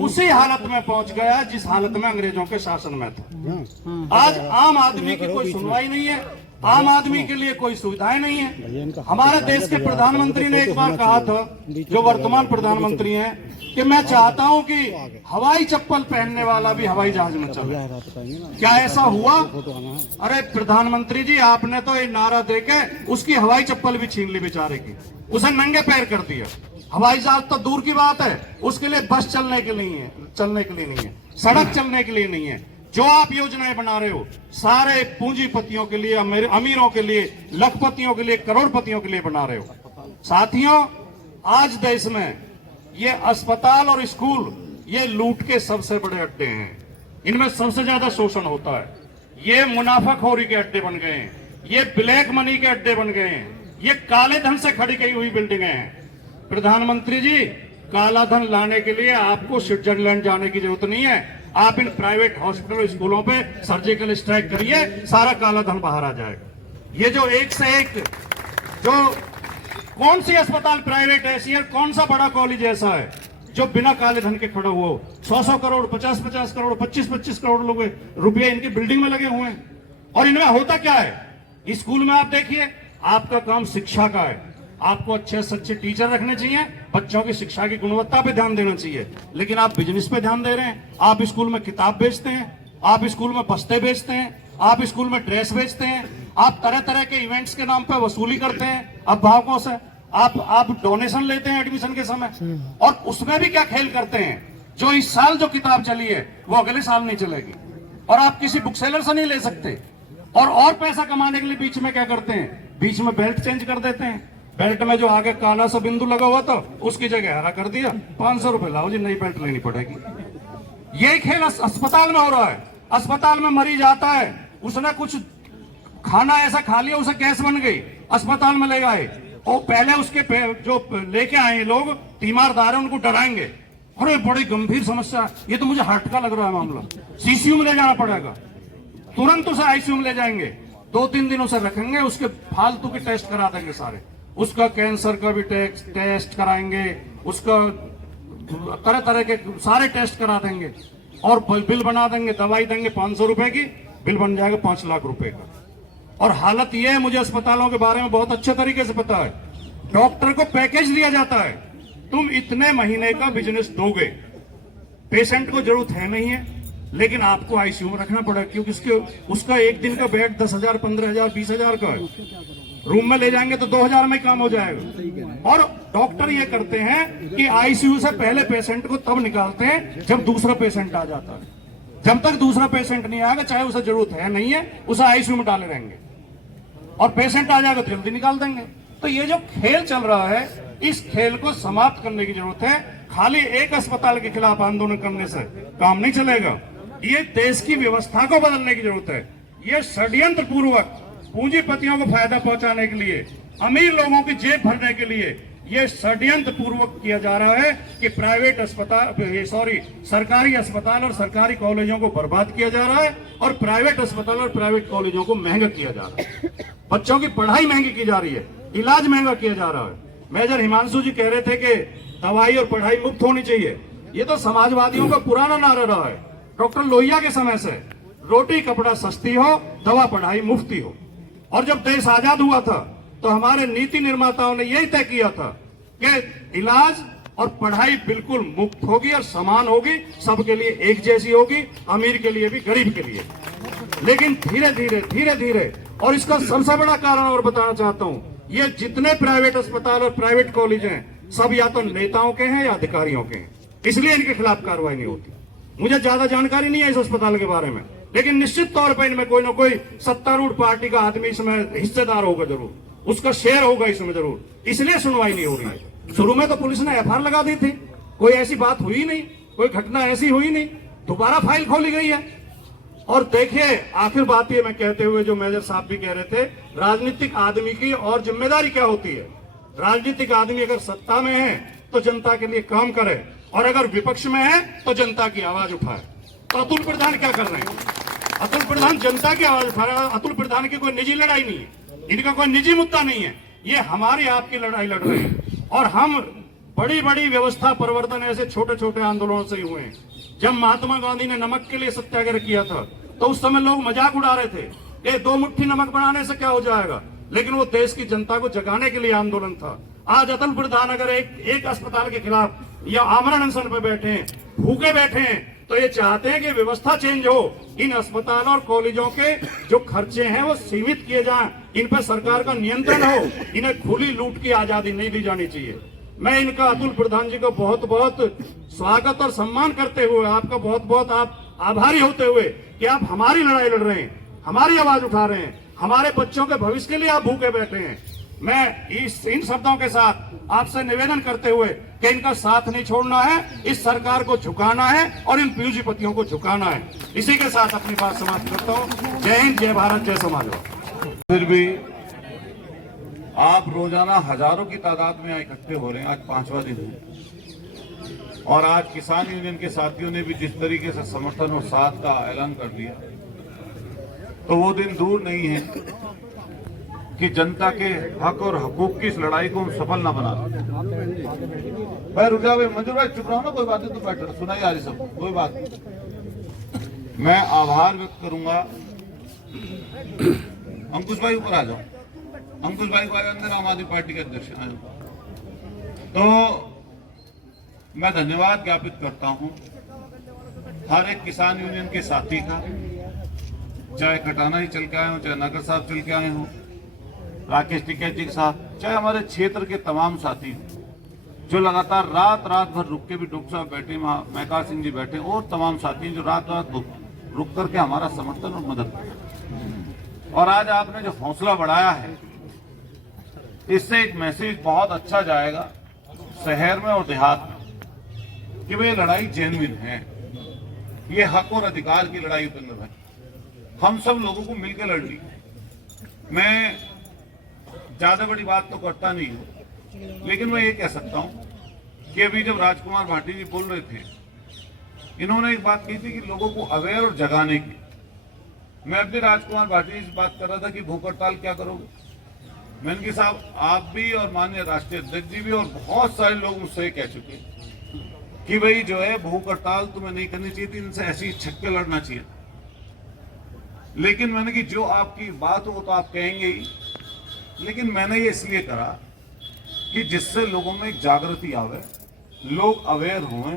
उसी हालत में पहुंच गया जिस हालत में अंग्रेजों के शासन में था। आज आम आदमी की कोई सुनवाई नहीं है, आम आदमी के लिए कोई सुविधाएं नहीं है। हमारे देश के प्रधानमंत्री ने एक बार कहा था, जो वर्तमान प्रधानमंत्री हैं, कि मैं चाहता हूं कि हवाई चप्पल पहनने वाला भी हवाई जहाज में चले। क्या ऐसा हुआ? अरे प्रधानमंत्री जी, आपने तो ये नारा देके उसकी हवाई चप्पल भी छीन ली बेचारे की, उसे नंगे पैर कर दिया। हवाई जहाज तो दूर की बात है, उसके लिए बस चलने के लिए नहीं है, सड़क चलने के लिए नहीं है, जो आप योजनाएं बना रहे हो सारे पूंजीपतियों के लिए, अमीरों के लिए, लखपतियों के लिए, करोड़पतियों के लिए बना रहे हो। साथियों, आज देश में ये अस्पताल और स्कूल ये लूट के सबसे बड़े अड्डे हैं। इनमें सबसे ज्यादा शोषण होता है। ये मुनाफाखोरी के अड्डे बन गए हैं, ये ब्लैक मनी के अड्डे बन गए हैं, ये काले धन से खड़ी की हुई बिल्डिंगें हैं। प्रधानमंत्री जी, काला धन लाने के लिए आपको स्विट्जरलैंड जाने की जरूरत नहीं है। आप इन प्राइवेट हॉस्पिटल स्कूलों पे सर्जिकल स्ट्राइक करिए, सारा काला धन बाहर आ जाएगा। ये जो एक से एक जो कौन सी अस्पताल प्राइवेट ऐसी है, कौन सा बड़ा कॉलेज ऐसा है जो बिना काले धन के खड़ा हुआ हो? 100-100 करोड़, 50-50 करोड़, 25-25 करोड़ रुपए इनकी बिल्डिंग में लगे हुए हैं। और इनमें होता क्या है? स्कूल में आप देखिए, आपका काम शिक्षा का है, आपको अच्छे से अच्छे टीचर रखने चाहिए, बच्चों की शिक्षा की गुणवत्ता पे ध्यान देना चाहिए, लेकिन आप बिजनेस पे ध्यान दे रहे हैं। आप स्कूल में किताब बेचते हैं, आप स्कूल में बस्ते बेचते हैं, आप स्कूल में ड्रेस बेचते हैं, आप तरह तरह के इवेंट्स के नाम पे वसूली करते हैं अभिभावकों से, आप डोनेशन लेते हैं एडमिशन के समय, और उसमें भी क्या खेल करते हैं? जो इस साल जो किताब चली है वो अगले साल नहीं चलेगी, और आप किसी बुक सेलर से नहीं ले सकते। और पैसा कमाने के लिए बीच में क्या करते हैं? बीच में बेल्ट चेंज कर देते हैं। बेल्ट में जो आगे काला सा बिंदु लगा हुआ था उसकी जगह हरा कर दिया, 500 रुपए लाओ जी, नई बेल्ट लेनी पड़ेगी। ये खेल अस्पताल में हो रहा है। अस्पताल में मरीज आता है, उसने कुछ खाना ऐसा खा लिया, उसे गैस बन गई, अस्पताल में ले गए, और पहले उसके जो लेके आए लोग तीमारदार है उनको डराएंगे, अरे बड़ी गंभीर समस्या, ये तो मुझे हार्ट का लग रहा है मामला, सीसीयू में ले जाना पड़ेगा। तुरंत उसे आईसीयू में ले जाएंगे, 2-3 दिन उसे रखेंगे, उसके फालतू के टेस्ट करा देंगे सारे, उसका कैंसर का भी टेस्ट कराएंगे, उसका तरह तरह के सारे टेस्ट करा देंगे, और बिल बना देंगे, दवाई देंगे 500 रुपए की, बिल बन जाएगा 5 लाख रुपए का। और हालत यह है, मुझे अस्पतालों के बारे में बहुत अच्छे तरीके से पता है, डॉक्टर को पैकेज दिया जाता है, तुम इतने महीने का बिजनेस दोगे, पेशेंट को जरूरत है नहीं है, लेकिन आपको आईसीयू में रखना पड़ेगा, क्योंकि उसका एक दिन का बेड 10,000, 15,000, 20,000 का है। रूम में ले जाएंगे तो 2,000 में काम हो जाएगा। और डॉक्टर ये करते हैं कि आईसीयू से पहले पेशेंट को तब निकालते हैं जब दूसरा पेशेंट आ जाता है। जब तक दूसरा पेशेंट नहीं आएगा, चाहे उसे जरूरत है नहीं है, उसे आईसीयू में डाले रहेंगे, और पेशेंट आ जाएगा तो जल्दी निकाल देंगे। तो ये जो खेल चल रहा है, इस खेल को समाप्त करने की जरूरत है। खाली एक अस्पताल के खिलाफ आंदोलन करने से काम नहीं चलेगा, ये देश की व्यवस्था को बदलने की जरूरत है। ये षड्यंत्र पूर्वक पूंजीपतियों को फायदा पहुंचाने के लिए, अमीर लोगों की जेब भरने के लिए ये षड्यंत्र पूर्वक किया जा रहा है कि प्राइवेट अस्पताल, सरकारी अस्पताल और सरकारी कॉलेजों को बर्बाद किया जा रहा है, और प्राइवेट अस्पताल और प्राइवेट कॉलेजों को महंगा किया जा रहा है। बच्चों की पढ़ाई महंगी की जा रही है, इलाज महंगा किया जा रहा है। मेजर हिमांशु जी कह रहे थे कि दवाई और पढ़ाई मुफ्त होनी चाहिए, ये तो समाजवादियों का पुराना नारा रहा है। डॉक्टर लोहिया के समय से रोटी कपड़ा सस्ती हो, दवा पढ़ाई मुफ्ती हो। और जब देश आजाद हुआ था तो हमारे नीति निर्माताओं ने यही तय किया था कि इलाज और पढ़ाई बिल्कुल मुफ्त होगी और समान होगी, सबके लिए एक जैसी होगी, अमीर के लिए भी गरीब के लिए। लेकिन धीरे धीरे और इसका सबसे बड़ा कारण और बताना चाहता हूं, ये जितने प्राइवेट अस्पताल और प्राइवेट कॉलेज हैं, सब या तो नेताओं के हैं या अधिकारियों के हैं, इसलिए इनके खिलाफ कार्रवाई नहीं होती। मुझे ज्यादा जानकारी नहीं है इस अस्पताल के बारे में, लेकिन निश्चित तौर पर इनमें कोई ना कोई सत्तारूढ़ पार्टी का आदमी इसमें हिस्सेदार होगा जरूर, उसका शेयर होगा इसमें जरूर, इसलिए सुनवाई नहीं हो रही है। शुरू में तो पुलिस ने एफआईआर लगा दी थी, कोई ऐसी बात हुई नहीं, कोई घटना ऐसी हुई नहीं, दोबारा फाइल खोली गई है। और देखिए, आखिर बात ये मैं कहते हुए जो मेजर साहब भी कह रहे थे, राजनीतिक आदमी की और जिम्मेदारी क्या होती है। राजनीतिक आदमी अगर सत्ता में है तो जनता के लिए काम करे, और अगर विपक्ष में है तो जनता की आवाज उठाए। तो अतुल प्रधान क्या कर रहे हैं? अतुल प्रधान जनता की आवाज उठा रहे हैं। अतुल प्रधान की कोई निजी लड़ाई नहीं है, इनका कोई निजी मुद्दा नहीं है, ये हमारी आपकी लड़ाई लड़ रहे हैं। और हम बड़ी बड़ी व्यवस्था परिवर्तन ऐसे छोटे छोटे आंदोलनों से ही हुए हैं। जब महात्मा गांधी ने नमक के लिए सत्याग्रह किया था तो उस समय लोग मजाक उड़ा रहे थे कि 2 मुट्ठी नमक बनाने से क्या हो जाएगा, लेकिन वो देश की जनता को जगाने के लिए आंदोलन था। आज अतुल प्रधान अगर एक अस्पताल के खिलाफ या आमरण अनशन पे बैठे हैं, भूखे बैठे हैं, तो ये चाहते हैं कि व्यवस्था चेंज हो, इन अस्पतालों और कॉलेजों के जो खर्चे हैं वो सीमित किए जाएं, इन पर सरकार का नियंत्रण हो, इन्हें खुली लूट की आजादी नहीं दी जानी चाहिए। मैं इनका अतुल प्रधान जी को बहुत बहुत स्वागत और सम्मान करते हुए, आपका बहुत बहुत आभारी होते हुए कि आप हमारी लड़ाई लड़ रहे हैं, हमारी आवाज उठा रहे हैं, हमारे बच्चों के भविष्य के लिए आप भूखे बैठे हैं। मैं इन शब्दों के साथ आपसे निवेदन करते हुए कि इनका साथ नहीं छोड़ना है, इस सरकार को झुकाना है और इन पूंजीपतियों को झुकाना है। इसी के साथ अपनी बात समाप्त करता हूँ। जय हिंद, जय भारत, जय समाजवाद। फिर भी आप रोजाना हजारों की तादाद में इकट्ठे हो रहे हैं। आज 5वां दिन है और आज किसान यूनियन के साथियों ने भी जिस तरीके से समर्थन और साथ का ऐलान कर दिया, तो वो दिन दूर नहीं है कि जनता के हक और हकूक की इस लड़ाई को हम सफल ना बना दें। भाई रुक जाओ, मंजूर भाई चुप रहो ना, कोई बात नहीं, तो बैठो, सुनाई आ रही सब, कोई बात नहीं। मैं आभार व्यक्त करूंगा। अंकुश भाई ऊपर आ जाओ, अंकुश भाई को अंदर, आम आदमी पार्टी के अध्यक्ष आए। तो मैं धन्यवाद ज्ञापित करता हूं हर एक किसान यूनियन के साथी का, चाहे खटाना ही चल के आए हो, चाहे नगर साहब चल के आए हो, राकेश टिकैत जी के साथ, चाहे हमारे क्षेत्र के तमाम साथी जो लगातार रात भर रुक के भी डॉक्टर साहब बैठे, महकार सिंह जी बैठे, और तमाम साथी जो रात रुक करके हमारा समर्थन और मदद कर। और आज आपने जो हौसला बढ़ाया है, इससे एक मैसेज बहुत अच्छा जाएगा शहर में और देहात में कि भाई लड़ाई जेन्युइन है, ये हक और अधिकार की लड़ाई। उपेंद्र भाई, हम सब लोगों को मिलकर लड़नी। मैं ज्यादा बड़ी बात तो करता नहीं हूं, लेकिन मैं ये कह सकता हूं कि अभी जब राजकुमार भाटी जी बोल रहे थे, इन्होंने एक बात की थी कि लोगों को अवेयर और जगाने की। मैं भी राजकुमार भाटी जी से बात कर रहा था कि भूख हड़ताल क्या करोगे। मैंने कहा साहब, आप भी और माननीय राष्ट्रीय अध्यक्ष जी भी और बहुत सारे लोग मुझसे कह चुके कि भाई जो है भूख हड़ताल तुम्हें नहीं करनी चाहिए थी, इनसे ऐसी छक्के लड़ना चाहिए। लेकिन मैंने कि जो आपकी बात हो तो आप कहेंगे ही, लेकिन मैंने ये इसलिए करा कि जिससे लोगों में एक जागृति आवे, लोग अवेयर हों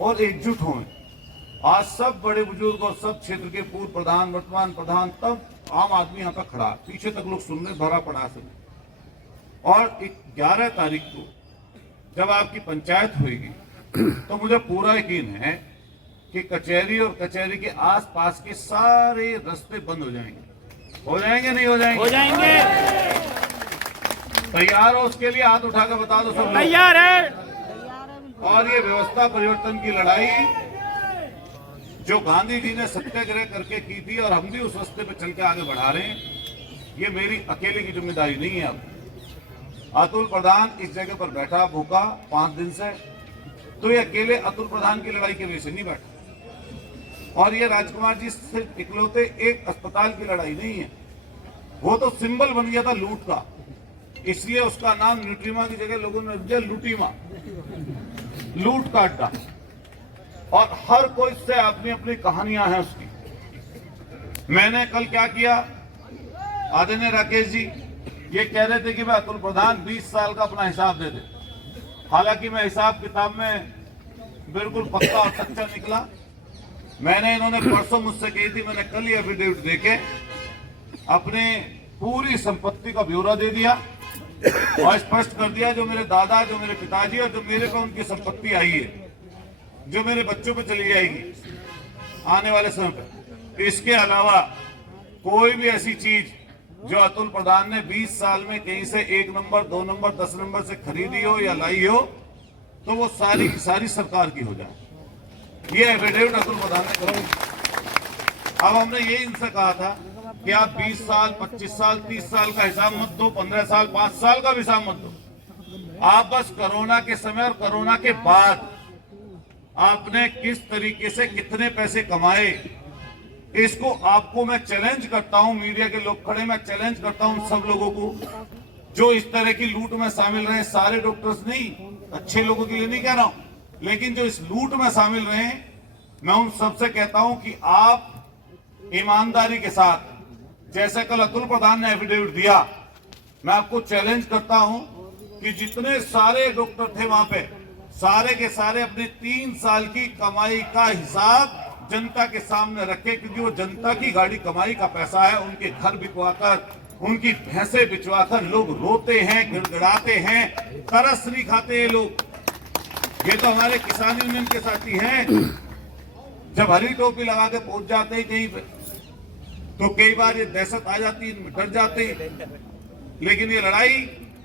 और एकजुट हों। आज सब बड़े बुजुर्ग और सब क्षेत्र के पूर्व प्रधान, वर्तमान प्रधान, तब आम आदमी यहाँ पर खड़ा, पीछे तक लोग सुनने भरा पड़ा सके। और 11 तारीख को जब आपकी पंचायत होगी तो मुझे पूरा यकीन है कि कचहरी और कचहरी के आसपास के सारे रास्ते बंद हो जाएंगे। हो जाएंगे, नहीं हो जाएंगे? हो जाएंगे। तैयार हो उसके लिए? हाथ उठाकर बता दो सब। तैयार है। और ये व्यवस्था परिवर्तन की लड़ाई जो गांधी जी ने सत्याग्रह करके की थी और हम भी उस रास्ते पे चल के आगे बढ़ा रहे हैं, ये मेरी अकेले की जिम्मेदारी नहीं है। अब अतुल प्रधान इस जगह पर बैठा भूखा 5 दिन से, तो ये अकेले अतुल प्रधान की लड़ाई के वजह से नहीं बैठा। और ये राजकुमार जी सिर्फ इकलौते एक अस्पताल की लड़ाई नहीं है, वो तो सिंबल बन गया था लूट का, इसलिए उसका नाम न्यूट्रीमा की जगह लोगों ने दिया लूटीमा, लूट का अड्डा। और हर कोई से अपनी अपनी कहानियां हैं उसकी। मैंने कल क्या किया, आदरणीय राकेश जी ये कह रहे थे कि भाई अतुल प्रधान 20 साल का अपना हिसाब दे दे। हालांकि मैं हिसाब किताब में बिल्कुल पक्का और सच्चा निकला। मैंने, इन्होंने परसों मुझसे कही थी, मैंने कल ही एफिडेविट देके अपने पूरी संपत्ति का ब्यौरा दे दिया और स्पष्ट कर दिया जो मेरे दादा, जो मेरे पिताजी और जो मेरे को उनकी संपत्ति आई है, जो मेरे बच्चों पे चली जाएगी आने वाले समय पर। इसके अलावा कोई भी ऐसी चीज जो अतुल प्रधान ने 20 साल में कहीं से 1 नंबर, 2 नंबर, 10 नंबर से खरीदी हो या लाई हो, तो वो सारी की सारी सरकार की हो जाए। ये एफिडेविट अतुल प्रधान ने करा। अब हमने ये इनसे कहा था कि आप 20 साल, 25 साल, 30 साल का हिसाब मत दो, 15 साल, 5 साल का भी हिसाब मत दो। आप बस कोरोना के समय और कोरोना के बाद आपने किस तरीके से कितने पैसे कमाए, इसको आपको मैं चैलेंज करता हूं। मीडिया के लोग खड़े, मैं चैलेंज करता हूं सब लोगों को जो इस तरह की लूट में शामिल रहे। सारे डॉक्टर्स नहीं, अच्छे लोगों के लिए नहीं कह रहा हूं, लेकिन जो इस लूट में शामिल रहे, मैं उन सबसे कहता हूं कि आप ईमानदारी के साथ, जैसे कल अतुल प्रधान ने एफिडेविट दिया, मैं आपको चैलेंज करता हूं कि जितने सारे डॉक्टर थे वहां पे, सारे के सारे अपने 3 साल की कमाई का हिसाब जनता के सामने रखे, क्योंकि वो जनता की गाड़ी कमाई का पैसा है। उनके घर बिकवाकर, उनकी भैंसे बिचवाकर लोग रोते हैं, गिड़गिड़ाते हैं, तरस नहीं खाते ये लोग। ये तो हमारे किसान यूनियन के साथी हैं। जब हरी टोपी लगा के पहुंच जाते हैं कहीं पे तो कई बार ये दहशत आ जाती है, डर जाते हैं। लेकिन ये लड़ाई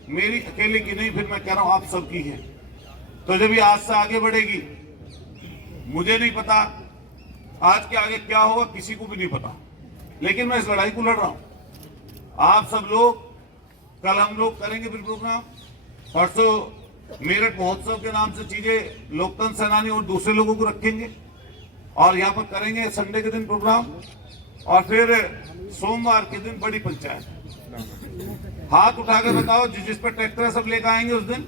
मेरी अकेले की नहीं, फिर मैं कह रहा हूं आप सबकी है। तो जब ये आज से आगे बढ़ेगी, मुझे नहीं पता आज के आगे क्या होगा, किसी को भी नहीं पता, लेकिन मैं इस लड़ाई को लड़ रहा हूं। आप सब लोग, कल हम लोग करेंगे फिर प्रोग्राम, परसों मेरठ महोत्सव के नाम से चीजें लोकतंत्र सेनानी और दूसरे लोगों को रखेंगे और यहाँ पर करेंगे संडे के दिन प्रोग्राम, और फिर सोमवार के दिन बड़ी पंचायत। हाथ उठा के बताओ जिस पर ट्रैक्टर सब लेकर आएंगे उस दिन।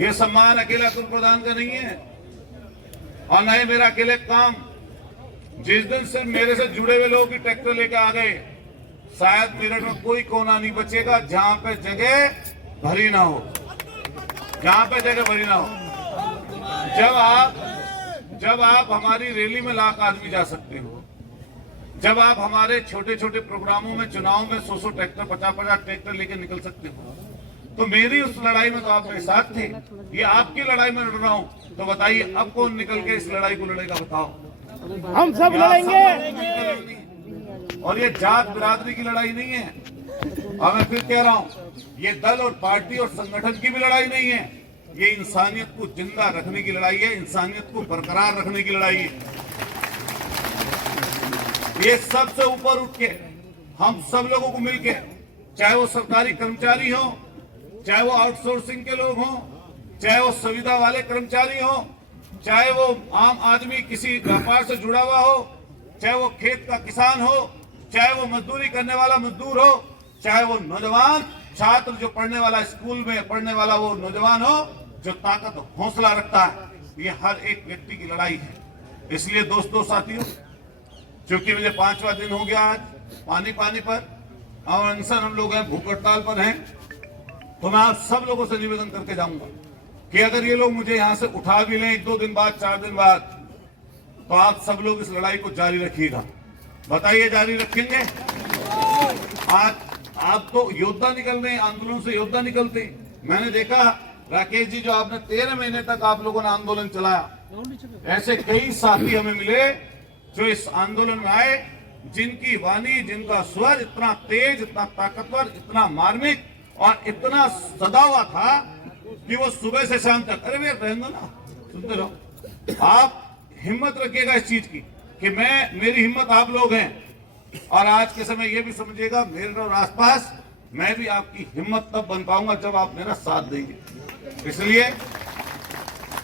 ये सम्मान अकेला अतुल प्रधान का नहीं है और न ही मेरा अकेले काम। जिस दिन सिर्फ मेरे से जुड़े हुए लोग ही ट्रैक्टर लेकर आ गए, शायद मेरठ में कोई कोना नहीं बचेगा जहां पे जगह भरी ना हो, जहां पे जगह भरी ना हो। जब आप हमारी रैली में लाख आदमी जा सकते हो, जब आप हमारे छोटे छोटे प्रोग्रामों में, चुनाव में 100 ट्रैक्टर, 50 ट्रैक्टर लेके निकल सकते हो, तो मेरी उस लड़ाई में तो आप मेरे साथ थे। ये आपकी लड़ाई में लड़ रहा हूं, तो बताइए अब कौन निकल के इस लड़ाई को लड़ेगा? बताओ। हम सब लड़ेंगे। और ये जात बिरादरी की लड़ाई नहीं है, और मैं फिर कह रहा हूं, ये दल और पार्टी और संगठन की भी लड़ाई नहीं है, ये इंसानियत को जिंदा रखने की लड़ाई है, इंसानियत को बरकरार रखने की लड़ाई है। ये सबसे ऊपर उठ के हम सब लोगों को मिलके, चाहे वो सरकारी कर्मचारी हो, चाहे वो आउटसोर्सिंग के लोग हों, चाहे वो सुविधा वाले कर्मचारी हो, चाहे वो आम आदमी किसी व्यापार से जुड़ा हुआ हो, चाहे वो खेत का किसान हो, चाहे वो मजदूरी करने वाला मजदूर हो, चाहे वो नौजवान छात्र जो पढ़ने वाला, स्कूल में पढ़ने वाला वो नौजवान हो जो ताकत हौसला रखता है, ये हर एक व्यक्ति की लड़ाई है। इसलिए दोस्तों, साथियों, क्योंकि मुझे 5वां दिन हो गया आज पानी पर और अनशन हम लोग हैं, भूख हड़ताल पर हैं, तो मैं आप सब लोगों से निवेदन करके जाऊंगा कि अगर ये लोग मुझे यहां से उठा भी लें 1-2 दिन बाद, 4 दिन बाद, तो आप सब लोग इस लड़ाई को जारी रखिएगा। बताइए, जारी रखेंगे? आज आप तो योद्धा निकल रहे हैं, आंदोलन से योद्धा निकलते हैं। मैंने देखा राकेश जी, जो आपने 13 महीने तक आप लोगों ने आंदोलन चलाया, ऐसे कई साथी हमें मिले जो इस आंदोलन में आए, जिनकी वाणी, जिनका स्वर इतना तेज, इतना ताकतवर, इतना मार्मिक और इतना सदा हुआ था कि वो सुबह से शाम तक, अरे भैया रहने दो ना, सुनते रहो। आप हिम्मत रखिएगा इस चीज की कि मेरी हिम्मत आप लोग हैं, और आज के समय ये भी समझिएगा, मेरे और आसपास मैं भी आपकी हिम्मत तब बन पाऊंगा जब आप मेरा साथ देंगे। इसलिए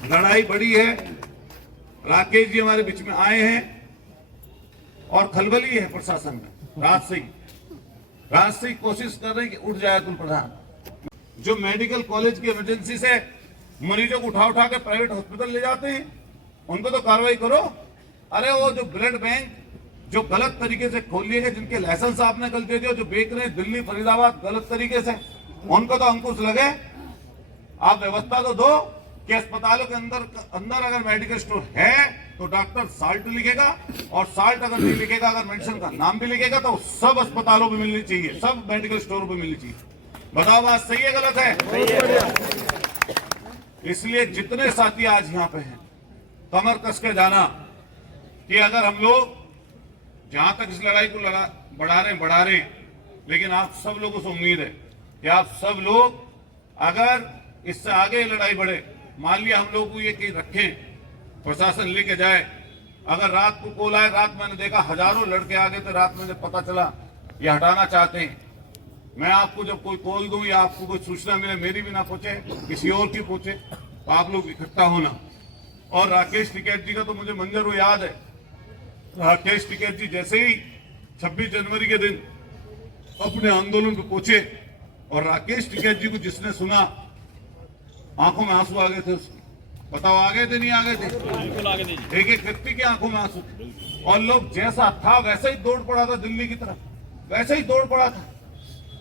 लड़ाई बड़ी है। राकेश जी हमारे बीच में आए हैं और खलबली है प्रशासन में, रात से ही कोशिश कर रहे हैं कि उठ जाए अतुल प्रधान। जो मेडिकल कॉलेज की इमरजेंसी से मरीजों को उठा के प्राइवेट हॉस्पिटल ले जाते हैं, उनको तो कार्रवाई करो। अरे वो जो ब्लड बैंक जो गलत तरीके से खोल लिए गए, जिनके लाइसेंस आपने गलत दे दिया, जो बेच रहे हैं दिल्ली फरीदाबाद गलत तरीके से, उनको तो अंकुश लगे। आप व्यवस्था तो दो कि अस्पतालों के अंदर अगर मेडिकल स्टोर है तो डॉक्टर साल्ट लिखेगा, और साल्ट अगर नहीं लिखेगा, अगर मेडिसिन का नाम भी लिखेगा, तो सब अस्पतालों में मिलनी चाहिए, सब मेडिकल स्टोरों पर मिलनी चाहिए। बताओ बात सही है गलत है? इसलिए जितने साथी आज यहाँ पे हैं, कमर कस के जाना कि अगर हम लोग जहां तक इस लड़ाई को बढ़ा रहे हैं, लेकिन आप सब लोगों से उम्मीद है कि आप सब लोग अगर इससे आगे लड़ाई बढ़े, मान लिया हम लोग को ये कहीं रखें, प्रशासन लेके जाए, अगर रात को कॉल आए, रात मैंने देखा हजारों लड़के आ गए थे, रात में जब पता चला ये हटाना चाहते हैं, मैं आपको जब कोई कॉल दूं या आपको कोई सूचना मिले, मेरी भी ना पहुंचे, किसी और की पहुंचे, तो आप लोग इकट्ठा होना। और राकेश टिकैत जी का तो मुझे मंजर वो याद है। राकेश टिकैत जी जैसे ही 26 जनवरी के दिन अपने आंदोलन को पहुंचे, और राकेश टिकैत जी को जिसने सुना, आंखों में आंसू आ गए थे उसके। बताओ आ गए थे, नहीं आ गए थे? एक एक व्यक्ति की आंखों में आंसू, और लोग जैसा था वैसे ही दौड़ पड़ा था दिल्ली की तरफ, वैसे ही दौड़ पड़ा था।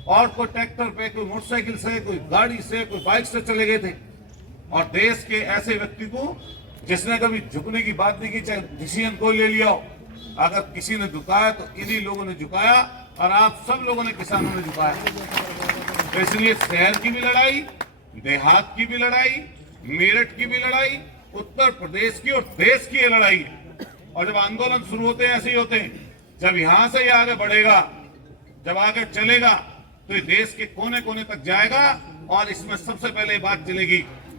और कोई ट्रैक्टर पे, कोई मोटरसाइकिल से, कोई गाड़ी से, कोई बाइक से चले गए थे। और देश के ऐसे व्यक्ति को जिसने कभी झुकने की बात नहीं की, चाहे डिसीजन कोई ले लिया हो, अगर किसी ने झुकाया तो इन्हीं लोगों ने झुकाया, और आप सब लोगों ने, किसानों ने झुकाया। तो इसलिए शहर की भी लड़ाई, देहात की भी लड़ाई, मेरठ की भी लड़ाई, उत्तर प्रदेश की और देश की ये लड़ाई है। और जब आंदोलन शुरू होते हैं ऐसे ही होते हैं। जब यहां से ये आगे बढ़ेगा, जब आगे चलेगा तो ये देश के कोने कोने तक जाएगा। और इसमें सबसे पहले बात चलेगी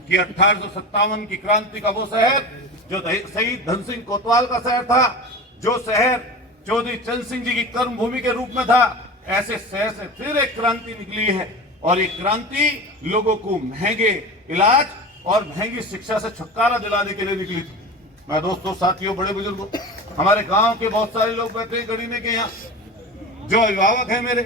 कि 1857 की क्रांति का वो शहर जो शहीद धन सिंह कोतवाल का शहर था, जो शहर चौधरी चंद सिंह जी की कर्म भूमि के रूप में था, ऐसे शहर से फिर एक क्रांति निकली है। और ये क्रांति लोगों को महंगे इलाज और महंगी शिक्षा से छुटकारा दिलाने के लिए निकली थी। मैं दोस्तों, साथियों, बड़े बुजुर्गों, हमारे गांव के बहुत सारे लोग बैठे हैं गढ़ीने के यहाँ, जो अभिभावक हैं मेरे,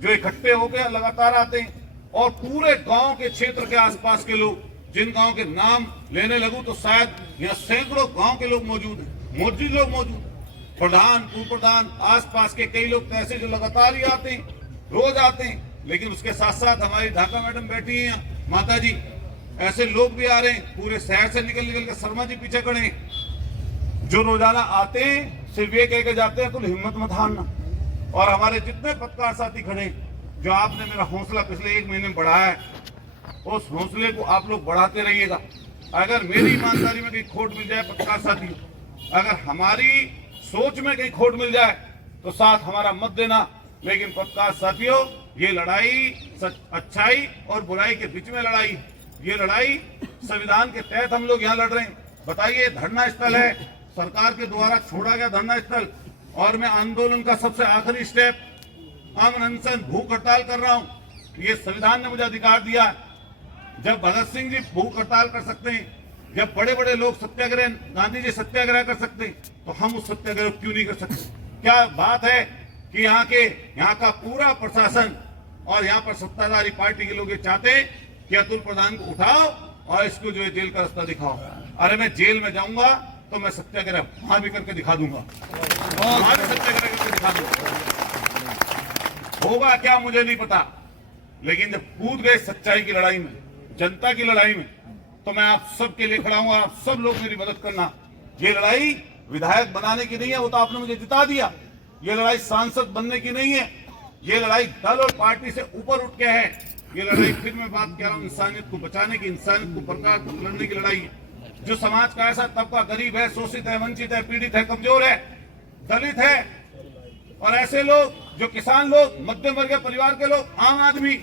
जो इकट्ठे होकर लगातार आते हैं। और पूरे गांव के क्षेत्र के आसपास के लोग, जिन गांव के नाम लेने लगूं तो शायद यहाँ सैकड़ों गांव के लोग मौजूद हैं, मौजूद लोग मौजूद, प्रधान, उप प्रधान, आसपास के कई लोग ऐसे जो लगातार ही आते हैं, रोज आते हैं। लेकिन उसके साथ साथ हमारी ढाका मैडम बैठी है यहाँ, माता जी, ऐसे लोग भी आ रहे हैं। पूरे शहर से निकल निकल के शर्मा जी पीछे खड़े हैं, जो रोजाना आते हैं, सिर्फ ये कह के जाते हैं तो हिम्मत मत हारना। और हमारे जितने पत्रकार साथी खड़े, जो आपने मेरा हौसला पिछले 1 महीने में बढ़ाया है, उस हौसले को आप लोग बढ़ाते रहिएगा। अगर मेरी ईमानदारी में कहीं खोट मिल जाए पत्रकार साथियों, अगर हमारी सोच में कहीं खोट मिल जाए तो साथ हमारा मत देना। लेकिन पत्रकार साथियों, ये लड़ाई अच्छाई और बुराई के बीच में लड़ाई, ये लड़ाई संविधान के तहत हम लोग यहाँ लड़ रहे हैं। बताइए, धरना स्थल है, सरकार के द्वारा छोड़ा गया धरना स्थल, और मैं आंदोलन का सबसे आखिरी स्टेप अमन अनशन भूख हड़ताल कर रहा हूँ। ये संविधान ने मुझे अधिकार दिया है। जब भगत सिंह जी भूख हड़ताल कर सकते हैं, जब बड़े बड़े लोग सत्याग्रह, गांधी जी सत्याग्रह कर सकते हैं, तो हम उस सत्याग्रह को क्यों नहीं कर सकते? क्या बात है कि यहाँ का पूरा प्रशासन और यहाँ पर सत्ताधारी पार्टी के लोग ये चाहते हैं कि अतुल प्रधान को उठाओ और इसको जो है जेल का रास्ता दिखाओ। अरे मैं जेल में जाऊंगा तो मैं सत्याग्रह वहां भी करके दिखा दूंगा, वहां भी सत्याग्रह करके दिखा दूंगा। होगा क्या मुझे नहीं पता, लेकिन जब कूद गए सच्चाई की लड़ाई में, जनता की लड़ाई में, तो मैं आप सबके लिए खड़ा हूं। आप सब लोग मेरी मदद करना। ये लड़ाई विधायक बनाने की नहीं है, वो तो आपने मुझे जिता दिया। ये लड़ाई सांसद बनने की नहीं है, ये लड़ाई दल और पार्टी से ऊपर उठ के है। ये लड़ाई, फिर मैं बात कह रहा हूं, इंसानियत को बचाने की, इंसानियत को बरकरार लड़ने की लड़ाई है। जो समाज का ऐसा तबका गरीब है, शोषित है, वंचित है, पीड़ित है, कमजोर है, दलित है, और ऐसे लोग जो किसान लोग, मध्यम वर्गीय परिवार के लोग, आम आदमी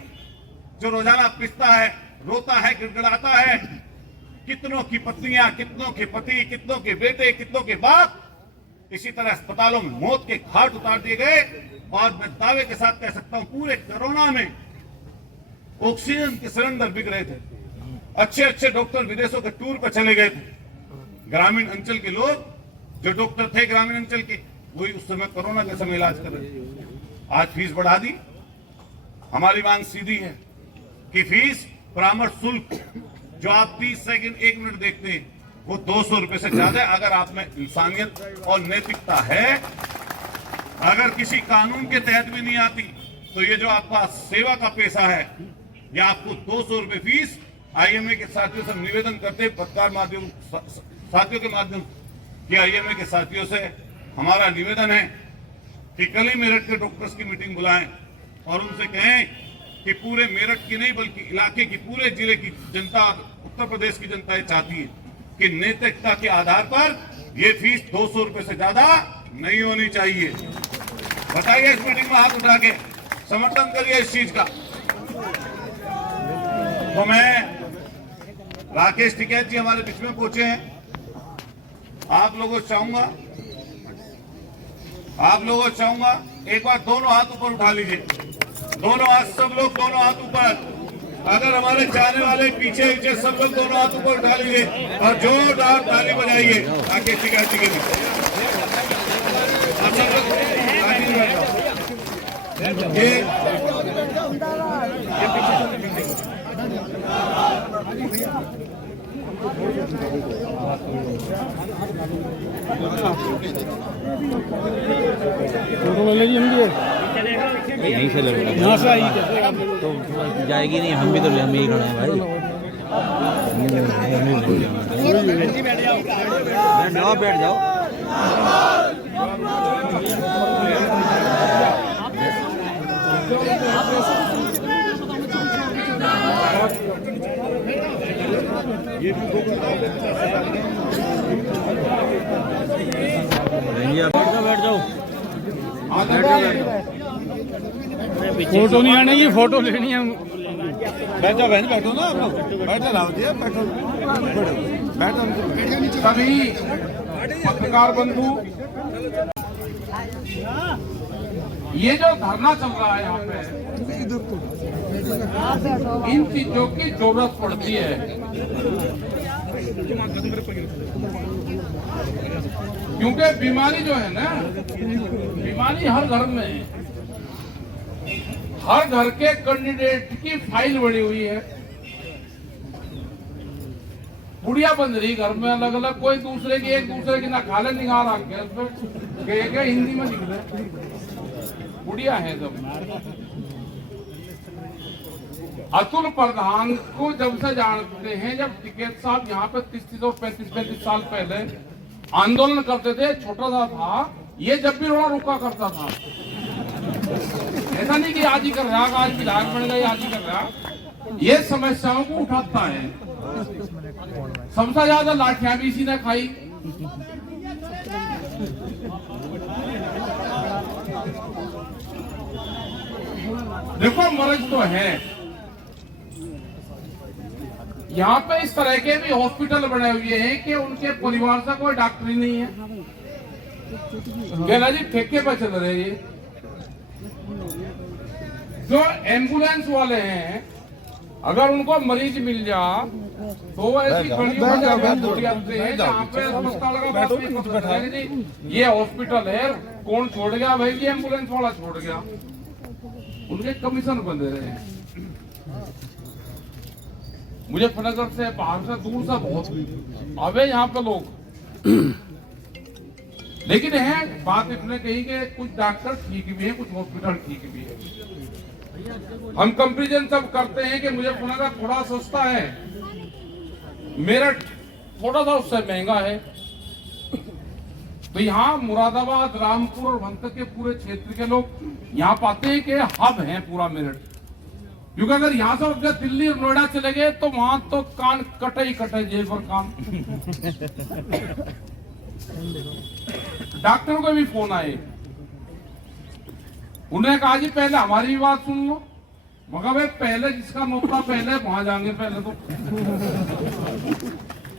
जो रोजाना पिसता है, रोता है, गिड़गिड़ाता है, कितनों की पत्नियां, कितनों के पति, कितनों के बेटे, कितनों के बाप इसी तरह अस्पतालों में मौत के घाट उतार दिए गए। और मैं दावे के साथ कह सकता हूं, पूरे कोरोना में ऑक्सीजन के सिलेंडर बिक रहे थे, अच्छे अच्छे डॉक्टर विदेशों के टूर पर चले गए थे। ग्रामीण अंचल के लोग, जो डॉक्टर थे ग्रामीण अंचल के, वही उस समय कोरोना के समय इलाज कर रहे थे। आज फीस बढ़ा दी। हमारी मांग सीधी है कि फीस, परामर्श शुल्क जो आप 30 सेकंड 1 मिनट देखते हैं, वो 200 रुपए से ज्यादा है। अगर आप में इंसानियत और नैतिकता है, अगर किसी कानून के तहत भी नहीं आती, तो ये जो आपका सेवा का पैसा है, या आपको 200 रुपए फीस, आईएमए के साथियों से निवेदन करते, पत्रकार माध्यम साथियों के माध्यम कि आईएमए के साथियों से हमारा निवेदन है कि कल ही मेरठ के डॉक्टर्स की मीटिंग बुलाएं और उनसे कहें कि पूरे मेरठ की नहीं बल्कि इलाके की, पूरे जिले की जनता, उत्तर प्रदेश की जनता ये चाहती है कि नैतिकता के आधार पर ये फीस 200 रुपए से ज्यादा नहीं होनी चाहिए। बताइए, इस मीटिंग में हाथ उठा के समर्थन करिए इस चीज का। तो मैं, राकेश टिकैत जी हमारे बीच में पहुंचे हैं। आप लोगों को चाहूंगा एक बार दोनों हाथ ऊपर उठा लीजिए, दोनों हाथ, सब लोग दोनों हाथ ऊपर। अगर हमारे चाहने वाले पीछे सब लोग दोनों हाथ ऊपर उठा लीजिए और जोरदार ताली बजाइए राकेश टिकैत जी के लिए। आप सब लोग यहीं से लगेगा, यहाँ से आई तो जाएगी नहीं। हम भी तो हम यही खड़े हैं भाई। बैठ जाओ। बैठ जाओ फोटो नहीं आने की, फोटो लेनी है। बैठो बहन, बैठो ना आप लोग, बैठो राव जी, बैठो बैठो। सभी पत्रकार बंधु, ये जो धरना चल रहा है यहाँ पे, इन चीजों की जरूरत पड़ती है। क्योंकि बीमारी जो है ना, बीमारी हर घर में है। हर घर के कैंडिडेट की फाइल बनी हुई है, बुढ़िया बन रही घर में अलग अलग, कोई दूसरे की, एक दूसरे की ना खाले निगाह रख के हिंदी में लिख रहे, बुढ़िया है सब। अतुल प्रधान को जब से जानते हैं, जब टिकैत साहब यहाँ पे 30 और 35 साल पहले आंदोलन करते थे, छोटा सा था ये, जब भी रोड़ा रुका करता था। ऐसा नहीं कि आज ही कर रहा, आज विधायक बन गए आज ही कर रहा, ये समस्याओं को उठाता है। सबसे ज्यादा लाठियां भी इसी ने खाई। देखो मर्ज तो है, यहाँ पे इस तरह के भी हॉस्पिटल बने हुए हैं कि उनके परिवार से कोई डॉक्टर ही नहीं है। कहना जी ठेके पर चल रहे ये जो एम्बुलेंस वाले हैं, अगर उनको मरीज मिल जा तो वो ऐसी खड़ी हैं जहाँ पे अस्पताल का बात नहीं पता है जी ये हॉस्पिटल है, कौन छोड़ गया भाई, ये एम्बुलेंस वाला छोड़ गया, उनके कमीशन बंधे रहे हैं। मुजफ्फरनगर से, बाहर से, दूर से बहुत आवे यहाँ पे लोग। लेकिन है बात इसने कही कि कुछ डॉक्टर ठीक भी है, कुछ हॉस्पिटल ठीक भी है। हम कंपेरिजन सब करते हैं कि मुजफ्फरनगर थोड़ा सस्ता है, मेरठ थोड़ा सा उससे महंगा है। तो यहाँ मुरादाबाद, रामपुर और भंतक के पूरे क्षेत्र के लोग यहाँ पाते हैं कि हब है पूरा मेरठ। क्योंकि अगर यहाँ से दिल्ली और नोएडा चले गए तो वहां तो कान कटे ही कटे, जेब और कान। डॉक्टरों को भी फोन आए, उन्होंने कहा जी पहले हमारी भी बात सुन लो। मगर भाई पहले जिसका नुकता पहले वहां जाएंगे, पहले तो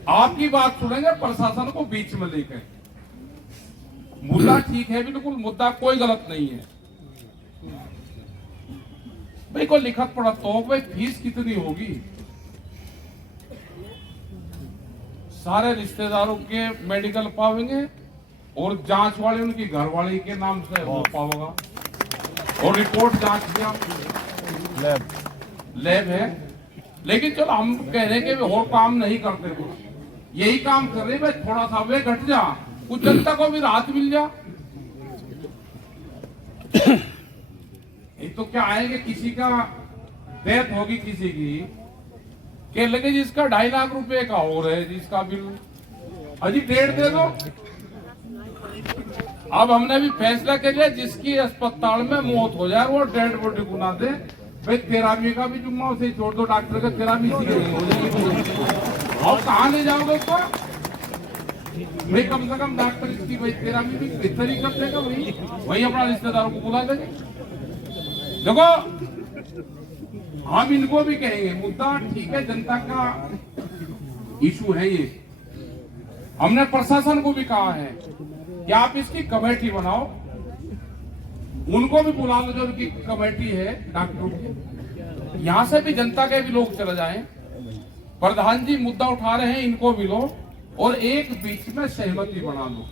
आपकी बात सुनेंगे प्रशासन को बीच में लेकर। मुद्दा ठीक है, बिल्कुल मुद्दा कोई गलत नहीं है। भाई को लिखत पड़ा तो भाई फीस कितनी होगी, सारे रिश्तेदारों के मेडिकल पावेंगे और जांच वाले उनकी घर वाले के नाम से वो पावेगा, और रिपोर्ट जांच किया लैब है। लेकिन चलो हम कह रहे हैं कि और काम नहीं करते, कुछ यही काम कर रहे भाई, थोड़ा सा वे घट जा, कुछ जनता को भी राहत मिल जा। एक तो क्या है कि किसी का डेथ होगी किसी की, कह लगे जिसका 2.5 लाख रुपए का हो रहा है जिसका बिल, अजी डेट दे दो। अब हमने भी फैसला कर लिया जिसकी अस्पताल में मौत हो जाए वो डेड बॉडी गुना दे। भाई तेरावी का भी जुम्मा उसे छोड़ दो, डॉक्टर का तेरावी हो जाएगी। और कहाँ ले जाओगे उसको भाई, कम से कम डॉक्टर इसकी भाई तेरावी भी बेहतर ही कर देगा, वही अपना रिश्तेदारों को बुला देंगे। देखो हम इनको भी कहेंगे मुद्दा ठीक है, जनता का इशू है ये। हमने प्रशासन को भी कहा है कि आप इसकी कमेटी बनाओ, उनको भी बुला लो जो उनकी कमेटी है डॉक्टरों की, यहां से भी जनता के भी लोग चले जाएं। प्रधान जी मुद्दा उठा रहे हैं, इनको भी लो और एक बीच में सहमति बना लो।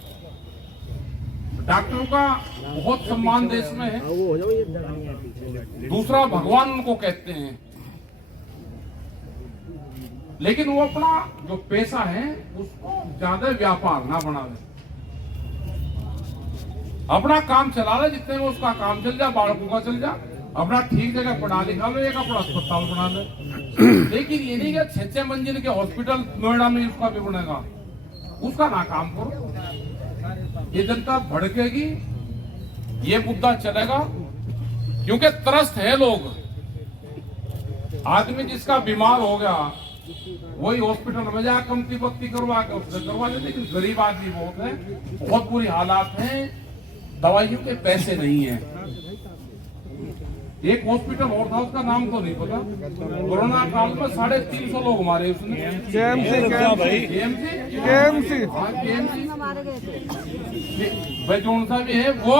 डॉक्टरों का बहुत सम्मान देश में है, दूसरा भगवान उनको कहते हैं। लेकिन वो अपना जो पैसा है उसको ज्यादा व्यापार ना बनावे, अपना काम चला ले, जितने में उसका काम चल जा, बालकों का चल जा, अपना ठीक जगह पढ़ा लिखा लो, एक अपना अस्पताल बना ले। लेकिन ये नहीं कि 6 मंजिल के हॉस्पिटल नोएडा में उसका भी बनेगा, उसका ना काम करो। ये जनता भड़केगी, ये मुद्दा चलेगा, क्योंकि त्रस्त है लोग। आदमी जिसका बीमार हो गया वही हॉस्पिटल में जा कमती बत्ती करवा के उससे करवा ले, लेकिन गरीब आदमी बहुत है, बहुत बुरी हालात हैं, दवाइयों के पैसे नहीं है। एक हॉस्पिटल और था, उसका नाम तो नहीं पता, कोरोना काल में 350 लोग मारे उसने। केएमसी भाई जोन सा भी है, वो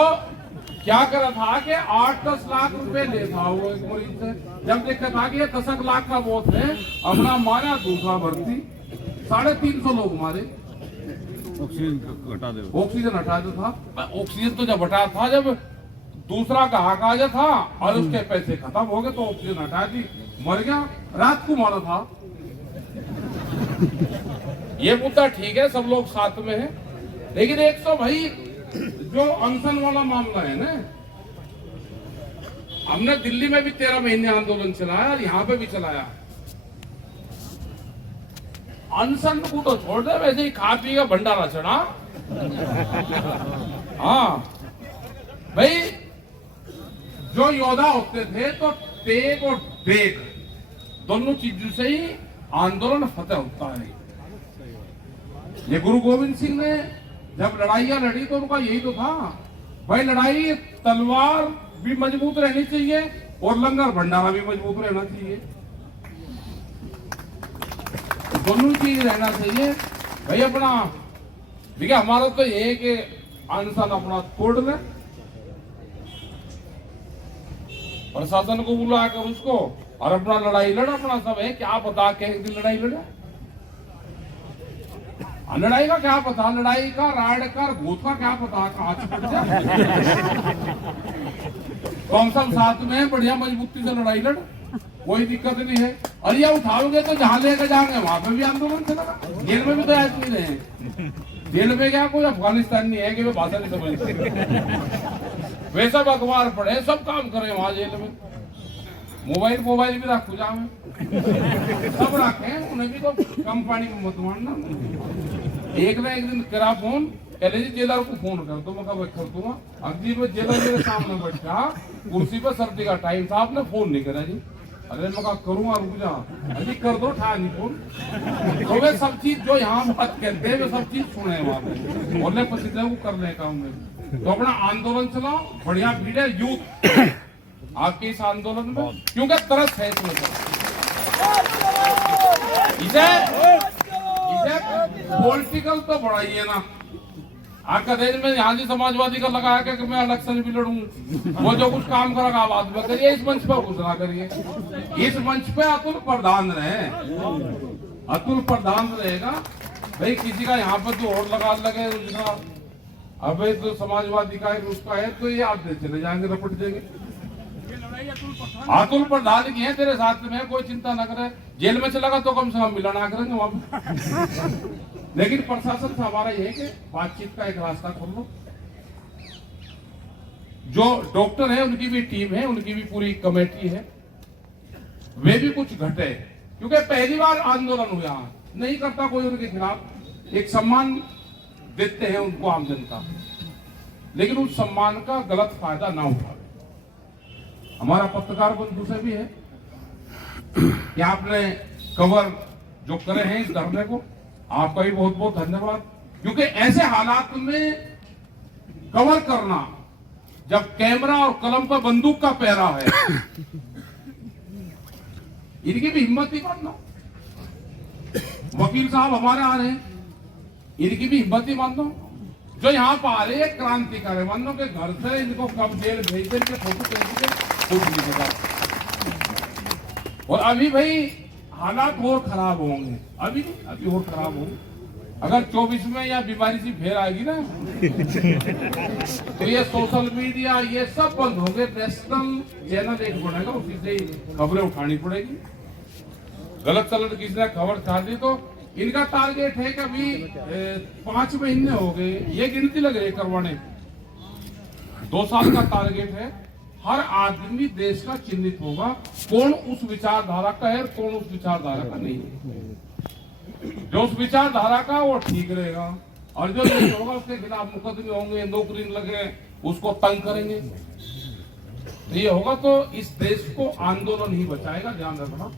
क्या करा था कि 8-10 लाख रुपए ले था वो एक मरीज से। जब देखा था कि ये 10 लाख का बहुत है, अपना मारा दूसरा भर्ती, 350 लोग मारे। ऑक्सीजन हटा दो था, ऑक्सीजन तो जब हटा था जब दूसरा का हक आ जा था और उसके पैसे खत्म हो गए तो ऑक्सीजन हटा दी, मर गया। रात को मारा था। ये मुद्दा ठीक है, सब लोग साथ में है, लेकिन एक तो भाई जो अनशन वाला मामला है ना, हमने दिल्ली में भी 13 महीने आंदोलन चलाया और यहाँ पे भी चलाया। अनशन को तो छोड़ दे, वैसे ही खा पी का भंडारा चढ़ा। हाँ भाई, जो योद्धा होते थे तो तेग और देग दोनों चीजों से ही आंदोलन फतेह होता है। ये गुरु गोविंद सिंह ने जब लड़ाइयां लड़ी तो उनका यही तो था भाई, लड़ाई तलवार भी मजबूत रहनी चाहिए और लंगर भंडारा भी मजबूत रहना चाहिए, दोनों चीज रहना चाहिए भाई। अपना देखिए, हमारा तो ये है कि अनशन अपना तोड़ ले, प्रशासन को बुला कर उसको और अपना लड़ाई लड़, अपना सब है। क्या पता कि एक दिन लड़ाई लड़े, लड़ाई का क्या पता, लड़ाई का राड का भूत का क्या पता, तो हम सब साथ में बढ़िया मजबूती से लड़ाई लड़, कोई दिक्कत नहीं है। और ये उठाओगे तो जहां लेकर जाएंगे वहां पे भी आंदोलन चलेगा। जेल में भी तो ऐसे नहीं रहे, जेल में क्या कोई अफगानिस्तान नहीं है कि वे भाषा नहीं समझते, वे सब अखबार पढ़े, सब काम करे वहां जेल में। मोबाइल भी रखो जा में, सब रखे, उन्हें भी तो कम पानी में मत मारना। एक ना एक दिन करा फोन, कहले जी जेलर को फोन कर दो, मैं कर दूंगा। अगली में जेलर मेरे सामने बैठा कुर्सी पर, सर्दी का टाइम था, आपने फोन नहीं करा जी। अरे मैं करूंगा, रुक जा, अभी कर दो, ठा नहीं फोन। तो वे सब चीज जो यहाँ बात कहते हैं वे सब चीज सुने वहां पे, बोलने पसीने को करने का उन्हें। तो अपना आंदोलन चलाओ, बढ़िया भीड़ है यूथ आपके इस आंदोलन में, क्योंकि तरस है इसमें। इसे पॉलिटिकल तो बड़ा ही है ना, आपका देश में यहाँ से समाजवादी का लगाया कि मैं इलेक्शन भी लड़ूं, वो जो कुछ काम करेगा आवाज में करिए, इस मंच पर घोषणा करिए। इस मंच पे अतुल प्रधान रहे, अतुल प्रधान रहेगा भाई। किसी का यहाँ पर जो और लगे उसका, अब तो समाजवादी का है उसका है, तो ये आप चले जाएंगे, रपट जाएंगे। अतुल प्रधान की है तेरे साथ में, कोई चिंता ना करे। जेल में चलेगा तो कम से कम मिलना करेंगे वहां पर। लेकिन प्रशासन से हमारा यह है कि बातचीत का एक रास्ता खोल लो। जो डॉक्टर है उनकी भी टीम है, उनकी भी पूरी कमेटी है, वे भी कुछ घटे, क्योंकि पहली बार आंदोलन हुआ, नहीं करता कोई उनके खिलाफ, एक सम्मान देते हैं उनको आम जनता, लेकिन उस सम्मान का गलत फायदा ना उठाए। हमारा पत्रकार बंधु से भी है कि आपने कवर जो करे हैं इस धरने को, आपका भी बहुत बहुत धन्यवाद। क्योंकि ऐसे हालात में कवर करना, जब कैमरा और कलम पर बंदूक का पहरा है, इनकी भी हिम्मत ही मानना। वकील साहब हमारे आ रहे हैं, इनकी भी हिम्मत ही मानना। जो यहाँ पर आ रहे हैं क्रांतिकारी, मानो के घर से इनको कब जेल भेज दे, फोटो भेज दे, कुछ नहीं पता। और अभी भाई हालात और खराब होंगे, अभी नहीं, अभी और खराब होंगे। अगर 24 में या बीमारी सी फेर आएगी ना, तो ये सोशल मीडिया ये सब बंद होंगे, नेशनल चैनल एक बनेगा, उसी से ही खबरें उठानी पड़ेगी। गलत सलत किसी ने खबर छा दी तो इनका टारगेट है कि अभी 5 महीने हो गए, ये गिनती लग रही करवाने, 2 साल का टारगेट है। हर आदमी देश का चिन्हित होगा, कौन उस विचारधारा का है, कौन उस विचारधारा का नहीं है। जो उस विचारधारा का वो ठीक रहेगा, और जो नहीं होगा उसके खिलाफ मुकदमे होंगे, नौकरी लगे, उसको तंग करेंगे। ये होगा तो इस देश को आंदोलन ही बचाएगा, ध्यान रखना।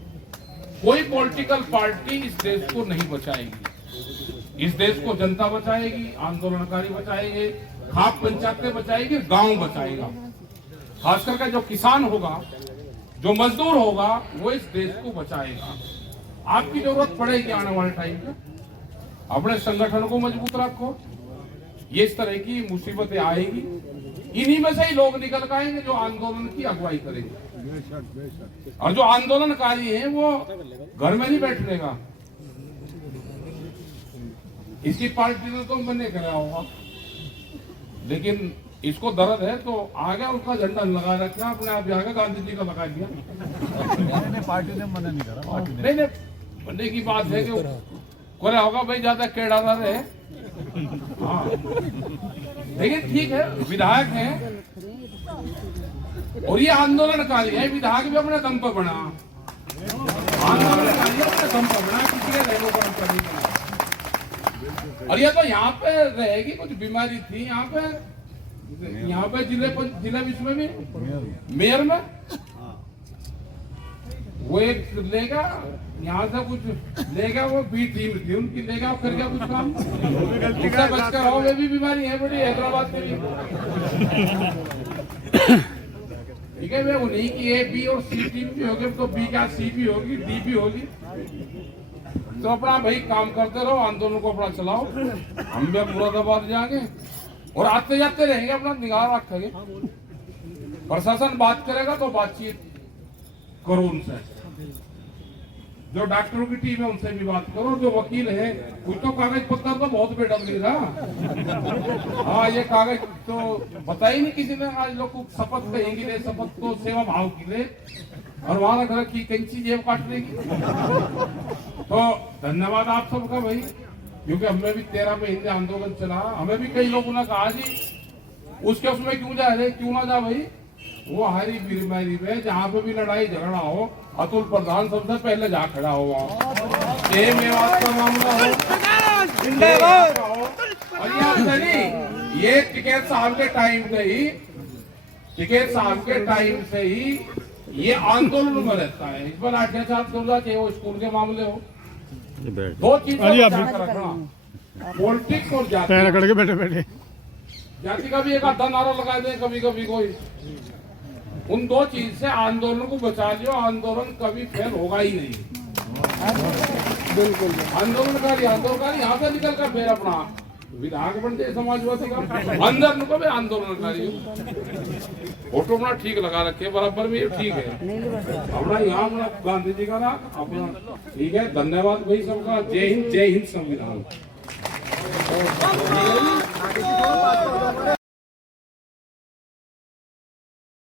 कोई पॉलिटिकल पार्टी इस देश को नहीं बचाएगी। इस देश को जनता बचाएगी, आंदोलनकारी बचाएंगे, खाप पंचायतें बचाएगी, गांव बचाएगा। खास करके जो किसान होगा, जो मजदूर होगा, वो इस देश को बचाएगा। आपकी जरूरत पड़ेगी आने वाले टाइम पे। अपने संगठन को मजबूत रखो। ये इस तरह की मुसीबतें आएगी, इन्हीं में से ही लोग निकल के आएंगे जो आंदोलन की अगुवाई करेंगे। और जो आंदोलनकारी हैं वो घर में नहीं बैठने का। इसकी पार्टी ने तो मैंने कराया होगा, लेकिन इसको दर्द है तो आगे उसका झंडा लगा रखा, अपने आप जाकर गांधी जी का लगा दिया। पार्टी ने मना नहीं करा। नहीं, बनने की बात है कि कोरा होगा भाई, ज्यादा केड़ा ना रहे। हाँ, लेकिन ठीक है, विधायक हैं और ये आंदोलनकारी है। विधायक भी अपने दम पर बना, आंदोलनकारी अपने दम पर बना, किसी के रेलो पर करने का। और ये तो यहाँ पे रहेगी, कुछ बीमारी थी यहाँ पे जिला विश्व में भी मेयर में वो एक लेगा, यहाँ से कुछ लेगा, वो बी टीम थी उनकी, लेगा कर गया कुछ काम, उससे बचकर हो। वे भी बीमारी है बड़ी हैदराबाद के लिए। ठीक है, वे उन्हीं की ए, बी और सी टीम भी होगी, तो बी क्या सी भी होगी, डी भी होगी। तो अपना भाई काम करते रहो, आंदोलन को अपना चलाओ। हम भी मुरादाबाद जाएंगे और आते जाते रहेंगे, अपना निगाह रखेंगे। प्रशासन बात करेगा तो बातचीत करो उनसे, जो डॉक्टरों की टीम है उनसे भी बात करो, जो वकील है कुछ तो कागज पत्तर तो बहुत बेडम नहीं रहा। हाँ, ये कागज तो बता ही नहीं किसी ने। आज लोग को शपथ कहेंगे, ले शपथ तो सेवा भाव की ले, और वहां घर की कैंची जेब काटने की। तो धन्यवाद आप सबका भाई, क्योंकि हमें भी 13 में हिंदी आंदोलन चला, हमें भी कई लोगों ने कहा जी उसके उसमें क्यों जा रहे, क्यों ना जा भाई। वो हरी बीमारी में जहाँ पे भी लड़ाई झगड़ा हो, अतुल प्रधान सबसे पहले जा खड़ा हुआ। मेवात का मामला हो, और ये टिकैत साहब के टाइम से ही, टिकैत साहब के टाइम से ही ये आंदोलन में रहता है। इस पर अत्याचार हो जाते हो, स्कूल के मामले हो, दो चीजें रखना, पॉलिटिक्स और जाति। बैठे जाति का भी एक आधा नारा लगा दे कभी कभी कोई, उन दो चीज से आंदोलन को बचा लियो, आंदोलन कभी फेल होगा ही नहीं। बिल्कुल आंदोलनकारी यहाँ से निकल कर फिर अपना विधायक बनते समाजवादी का, अंदर नुको भी आंदोलनकारी फोटो अपना ठीक लगा रखे बराबर में, ठीक है अपना यहाँ गांधी जी का ना अपना, ठीक है। धन्यवाद भाई सबका। जय हिंद संविधान।